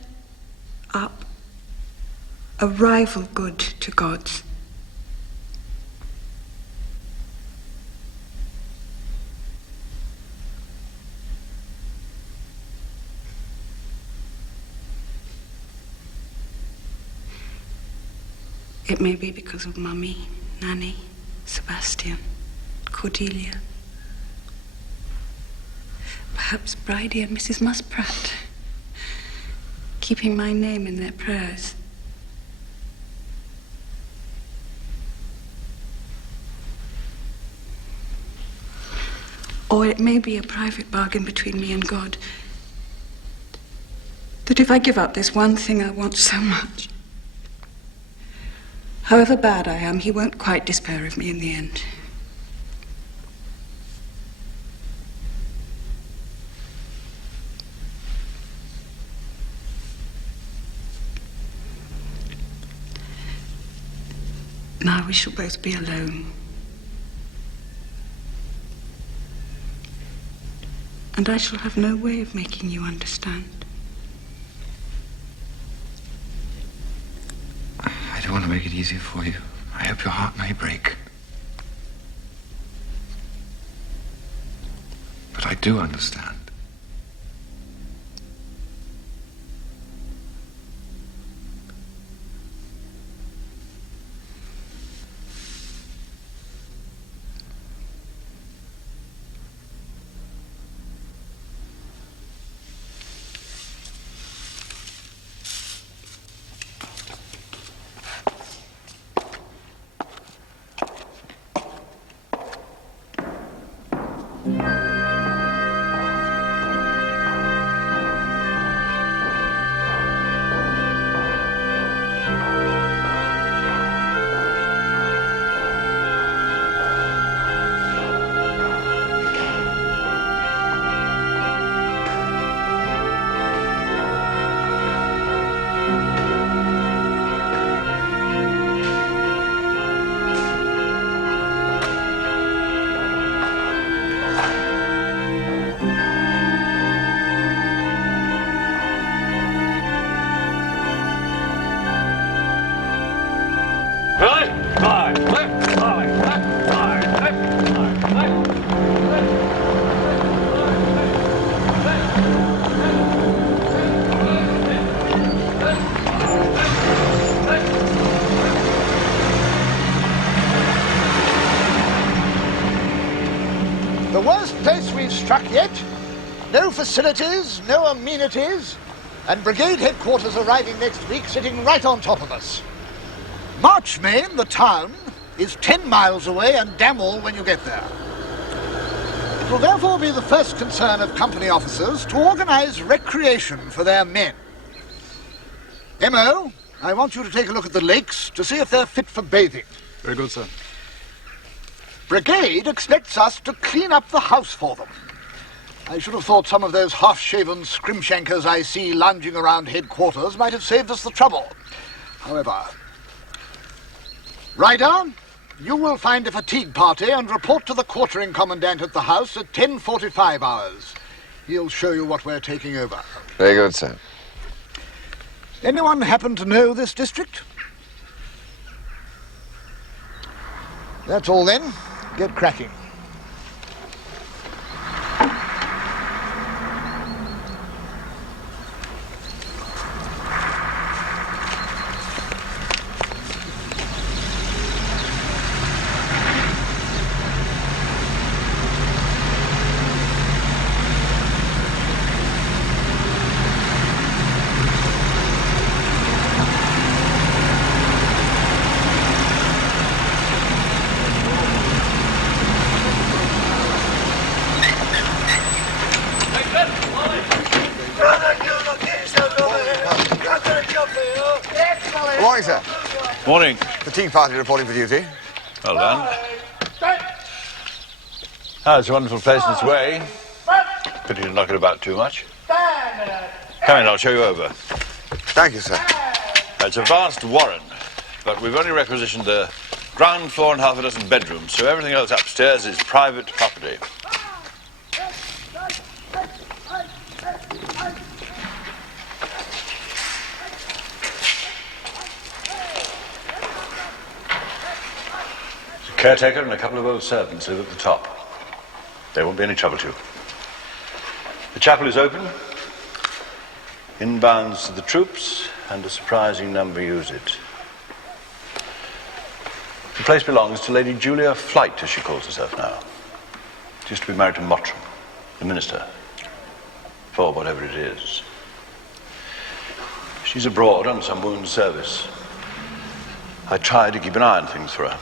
up a rival good to God's. It may be because of Mummy, Nanny, Sebastian, Cordelia. Perhaps Bridie and Mrs. Muspratt, keeping my name in their prayers. Or it may be a private bargain between me and God. That if I give up this one thing I want so much, however bad I am, he won't quite despair of me in the end. Now we shall both be alone. And I shall have no way of making you understand. I don't want to make it easier for you. I hope your heart may break. But I do understand. struck yet. No facilities, no amenities, and brigade headquarters arriving next week, sitting right on top of us. Marchmain, the town, is 10 miles away and damn all when you get there. It will therefore be the first concern of company officers to organize recreation for their men. M.O., I want you to take a look at the lakes to see if they're fit for bathing. Very good, sir. Brigade expects us to clean up the house for them. I should have thought some of those half-shaven scrimshankers I see lounging around headquarters might have saved us the trouble. However, Ryder, you will find a fatigue party and report to the quartering commandant at the house at 10:45 hours. He'll show you what we're taking over. Very good, sir. Anyone happen to know this district? That's all then. Get cracking. Good morning, sir. Morning. Fatigue party reporting for duty. Well done. Ah, it's a wonderful place in its way. Pity to knock it about too much. Come in, I'll show you over. Thank you, sir. It's a vast warren, but we've only requisitioned the ground floor and half a dozen bedrooms, so everything else upstairs is private property. Caretaker and a couple of old servants live at the top. There won't be any trouble to you. The chapel is open. Inbounds to the troops, and a surprising number use it. The place belongs to Lady Julia Flight, as she calls herself now. She used to be married to Mottram, the minister, for whatever it is. She's abroad on some wound service. I try to keep an eye on things for her.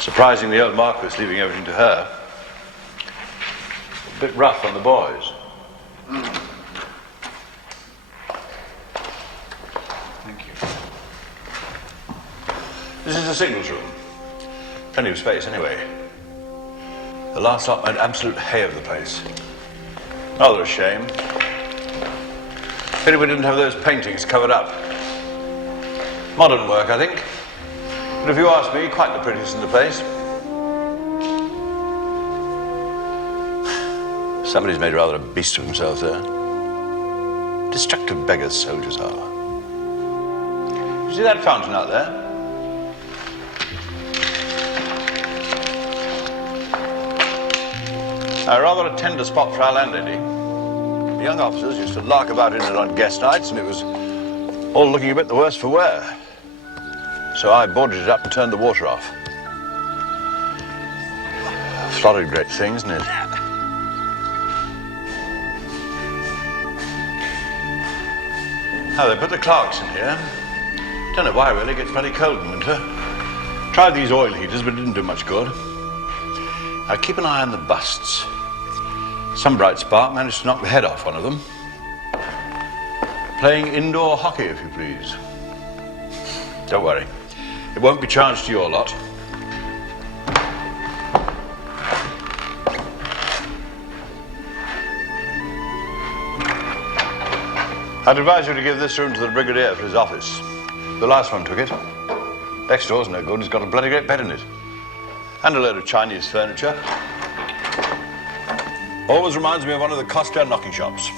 Surprising the old Marquis leaving everything to her. A bit rough on the boys. Thank you. This is the signals room. Plenty of space anyway. The last lot made absolute hay of the place. Rather a shame. Pity we didn't have those paintings covered up. Modern work, I think. But if you ask me, quite the prettiest in the place. Somebody's made rather a beast of himself there. Destructive beggars soldiers are. You see that fountain out there? Rather a tender spot for our landlady. The young officers used to lark about in it on guest nights, and it was all looking a bit the worse for wear. So I boarded it up and turned the water off. Florid great thing, isn't it? Now, they put the Clarks in here. Don't know why, really. It gets bloody cold in winter. Tried these oil heaters, but it didn't do much good. Now, keep an eye on the busts. Some bright spark managed to knock the head off one of them. Playing indoor hockey, if you please. Don't worry. It won't be charged to your lot. I'd advise you to give this room to the Brigadier for his office. The last one took it. Next door's no good. It's got a bloody great bed in it. And a load of Chinese furniture. Always reminds me of one of the Costa knocking shops.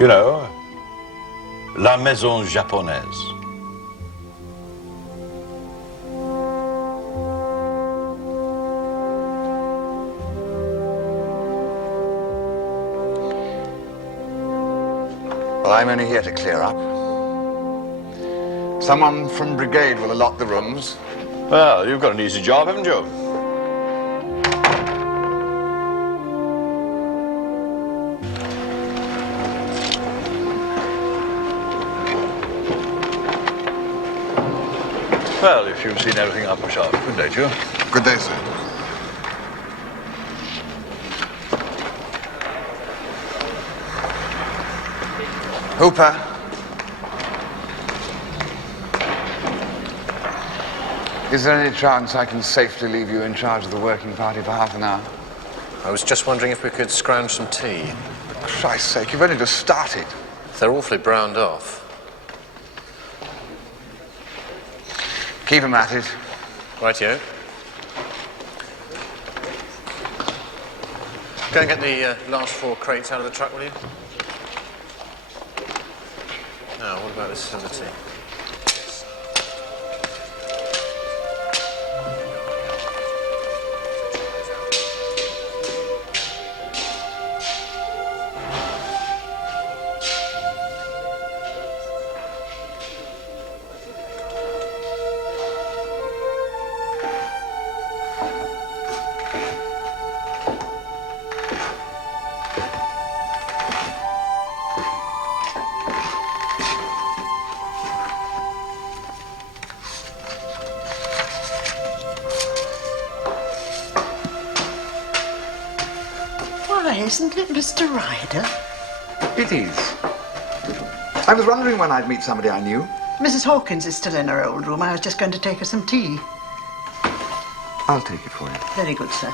You know, La Maison Japonaise. Well, I'm only here to clear up. Someone from Brigade will allot the rooms. Well, you've got an easy job, haven't you? Well, if you've seen everything, I'll push off. Good day to you. Good day, sir. Hooper. Is there any chance I can safely leave you in charge of the working party for half an hour? I was just wondering if we could scrounge some tea. For Christ's sake, you've only just started. They're awfully browned off. Keep 'em at it. Rightio. Go and get the last 4 crates out of the truck, will you? Now, what about this other tea? Isn't it, Mr. Ryder? It is. I was wondering when I'd meet somebody I knew. Mrs. Hawkins is still in her old room. I was just going to take her some tea. I'll take it for you. Very good, sir.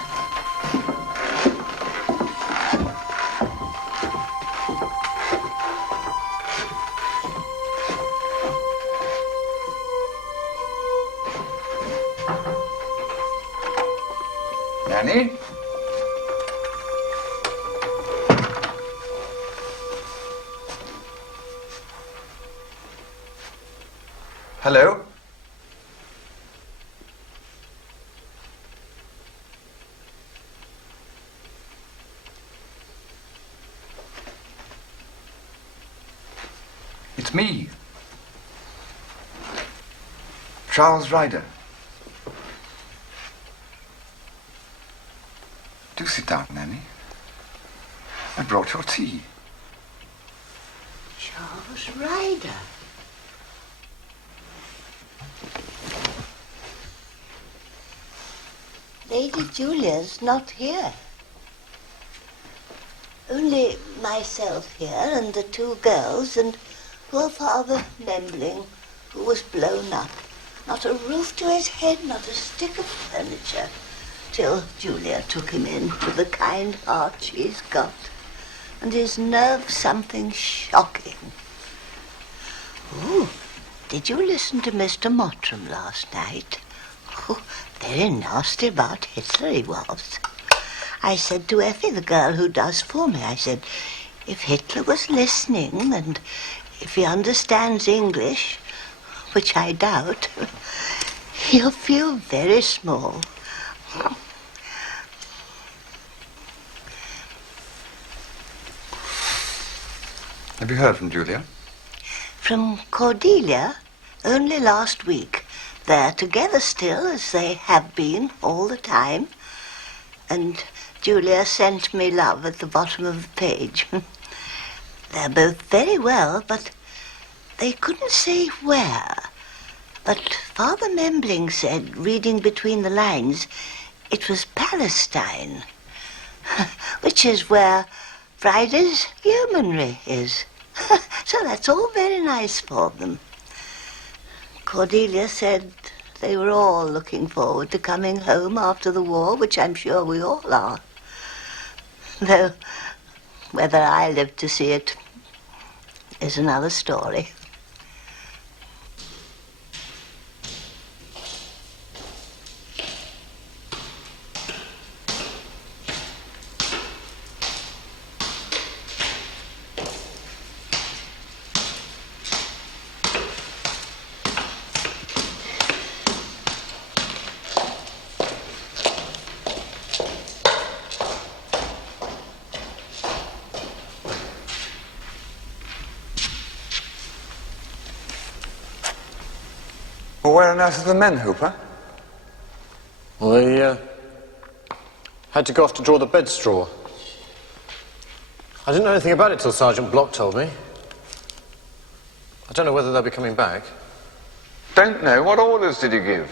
Nanny? Hello? It's me. Charles Ryder. Do sit down, Nanny. I brought your tea. Charles Ryder. Lady Julia's not here. Only myself here and the 2 girls and poor Father Membling, who was blown up. Not a roof to his head, not a stick of furniture, till Julia took him in with the kind heart she's got, and his nerve something shocking. Oh, did you listen to Mr. Mottram last night? Oh, very nasty about Hitler he was. I said to Effie, the girl who does for me, I said, if Hitler was listening and if he understands English, which I doubt, he'll feel very small. Have you heard from Julia? From Cordelia? Only last week. They're together still, as they have been all the time. And Julia sent me love at the bottom of the page. They're both very well, but they couldn't say where. But Father Membling said, reading between the lines, it was Palestine, which is where Frida's Yeomanry is. So that's all very nice for them. Cordelia said they were all looking forward to coming home after the war, which I'm sure we all are. Though whether I live to see it is another story. Well, where on earth are the men, Hooper? Well, they had to go off to draw the bed straw. I didn't know anything about it till Sergeant Block told me. I don't know whether they'll be coming back. Don't know? What orders did you give?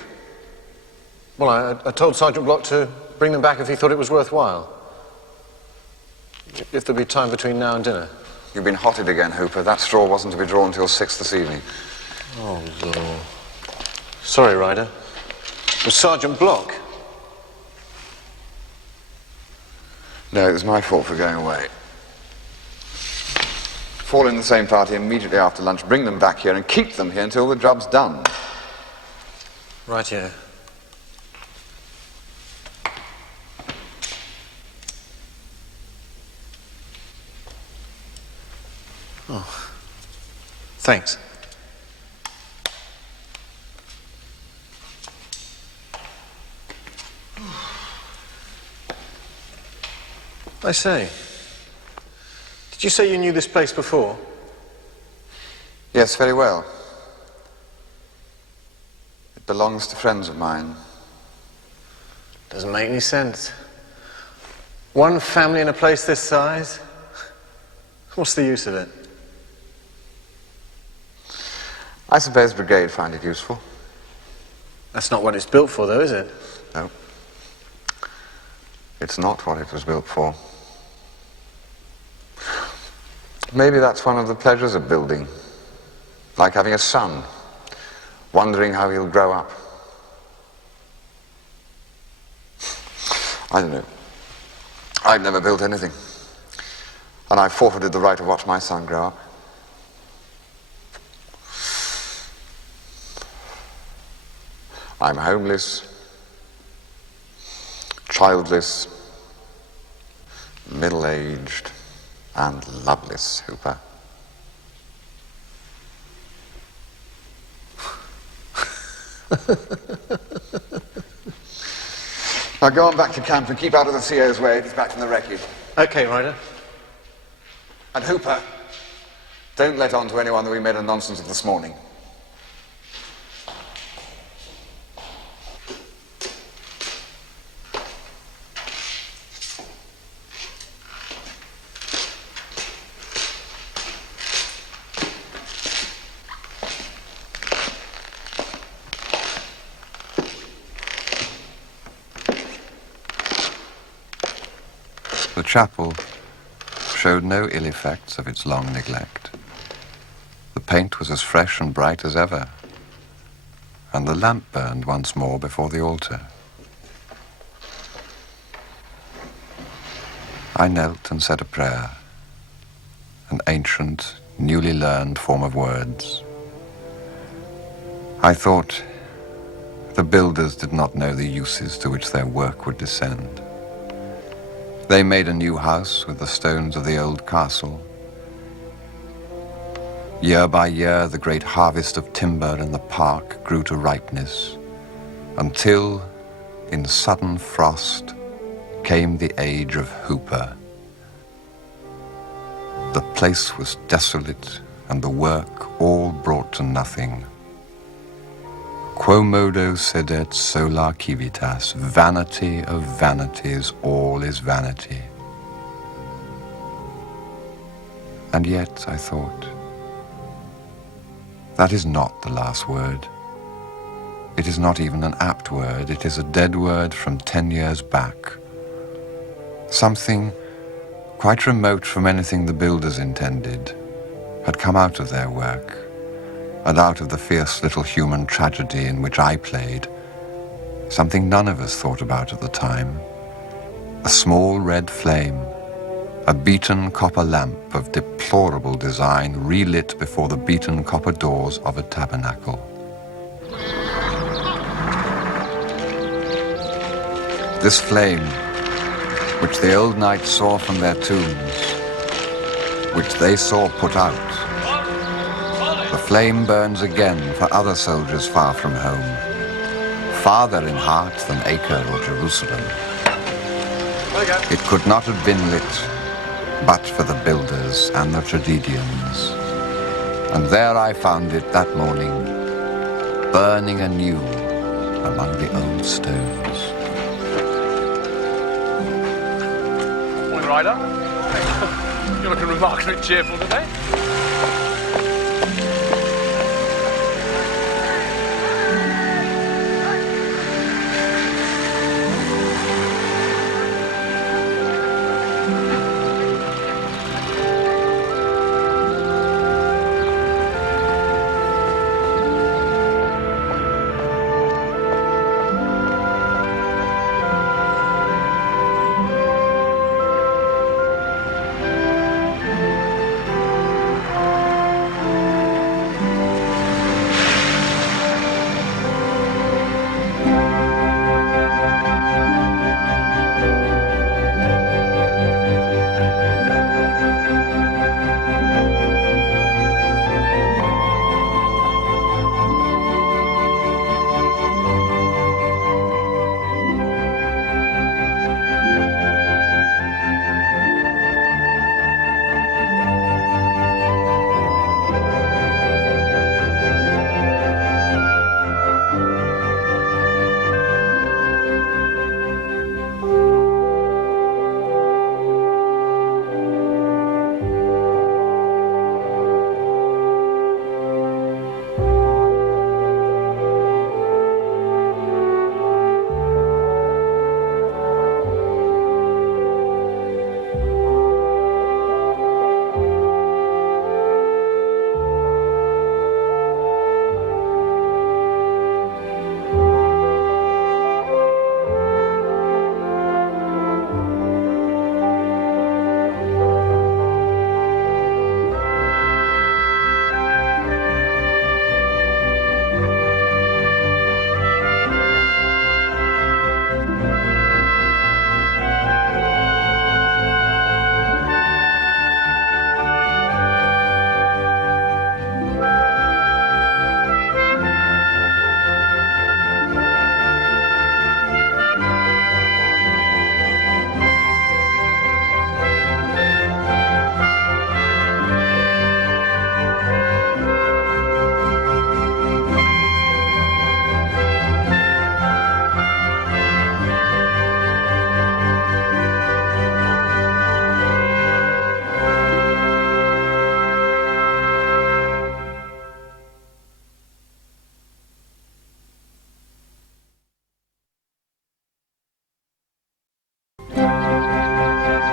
Well, I told Sergeant Block to bring them back if he thought it was worthwhile. If there'll be time between now and dinner. You've been hotted again, Hooper. That straw wasn't to be drawn till 6 this evening. Oh, Lord. Sorry, Ryder. It was Sergeant Block. No, it was my fault for going away. Fall in the same party immediately after lunch, bring them back here and keep them here until the job's done. Right here. Oh, thanks. I say, did you say you knew this place before? Yes, very well. It belongs to friends of mine. Doesn't make any sense. One family in a place this size? What's the use of it? I suppose Brigade find it useful. That's not what it's built for, though, is it? No. It's not what it was built for. Maybe that's one of the pleasures of building. Like having a son, wondering how he'll grow up. I don't know. I've never built anything. And I've forfeited the right to watch my son grow up. I'm homeless, childless, middle-aged, and loveless, Hooper. Now go on back to camp and keep out of the CO's way. It's back from the wreckage. Okay, Ryder. And Hooper, don't let on to anyone that we made a nonsense of this morning. The chapel showed no ill effects of its long neglect. The paint was as fresh and bright as ever, and the lamp burned once more before the altar. I knelt and said a prayer, an ancient, newly learned form of words. I thought the builders did not know the uses to which their work would descend. They made a new house with the stones of the old castle. Year by year, the great harvest of timber in the park grew to ripeness, until, in sudden frost, came the age of Hooper. The place was desolate, and the work all brought to nothing. Quo modo sedet sola civitas, vanity of vanities, all is vanity. And yet, I thought, that is not the last word. It is not even an apt word, it is a dead word from 10 years back. Something quite remote from anything the builders intended had come out of their work, and out of the fierce little human tragedy in which I played, something none of us thought about at the time. A small red flame, a beaten copper lamp of deplorable design relit before the beaten copper doors of a tabernacle. This flame, which the old knights saw from their tombs, which they saw put out, the flame burns again for other soldiers far from home, farther in heart than Acre or Jerusalem. It could not have been lit but for the builders and the tragedians. And there I found it that morning, burning anew among the old stones. Morning, Ryder. You're looking remarkably cheerful today.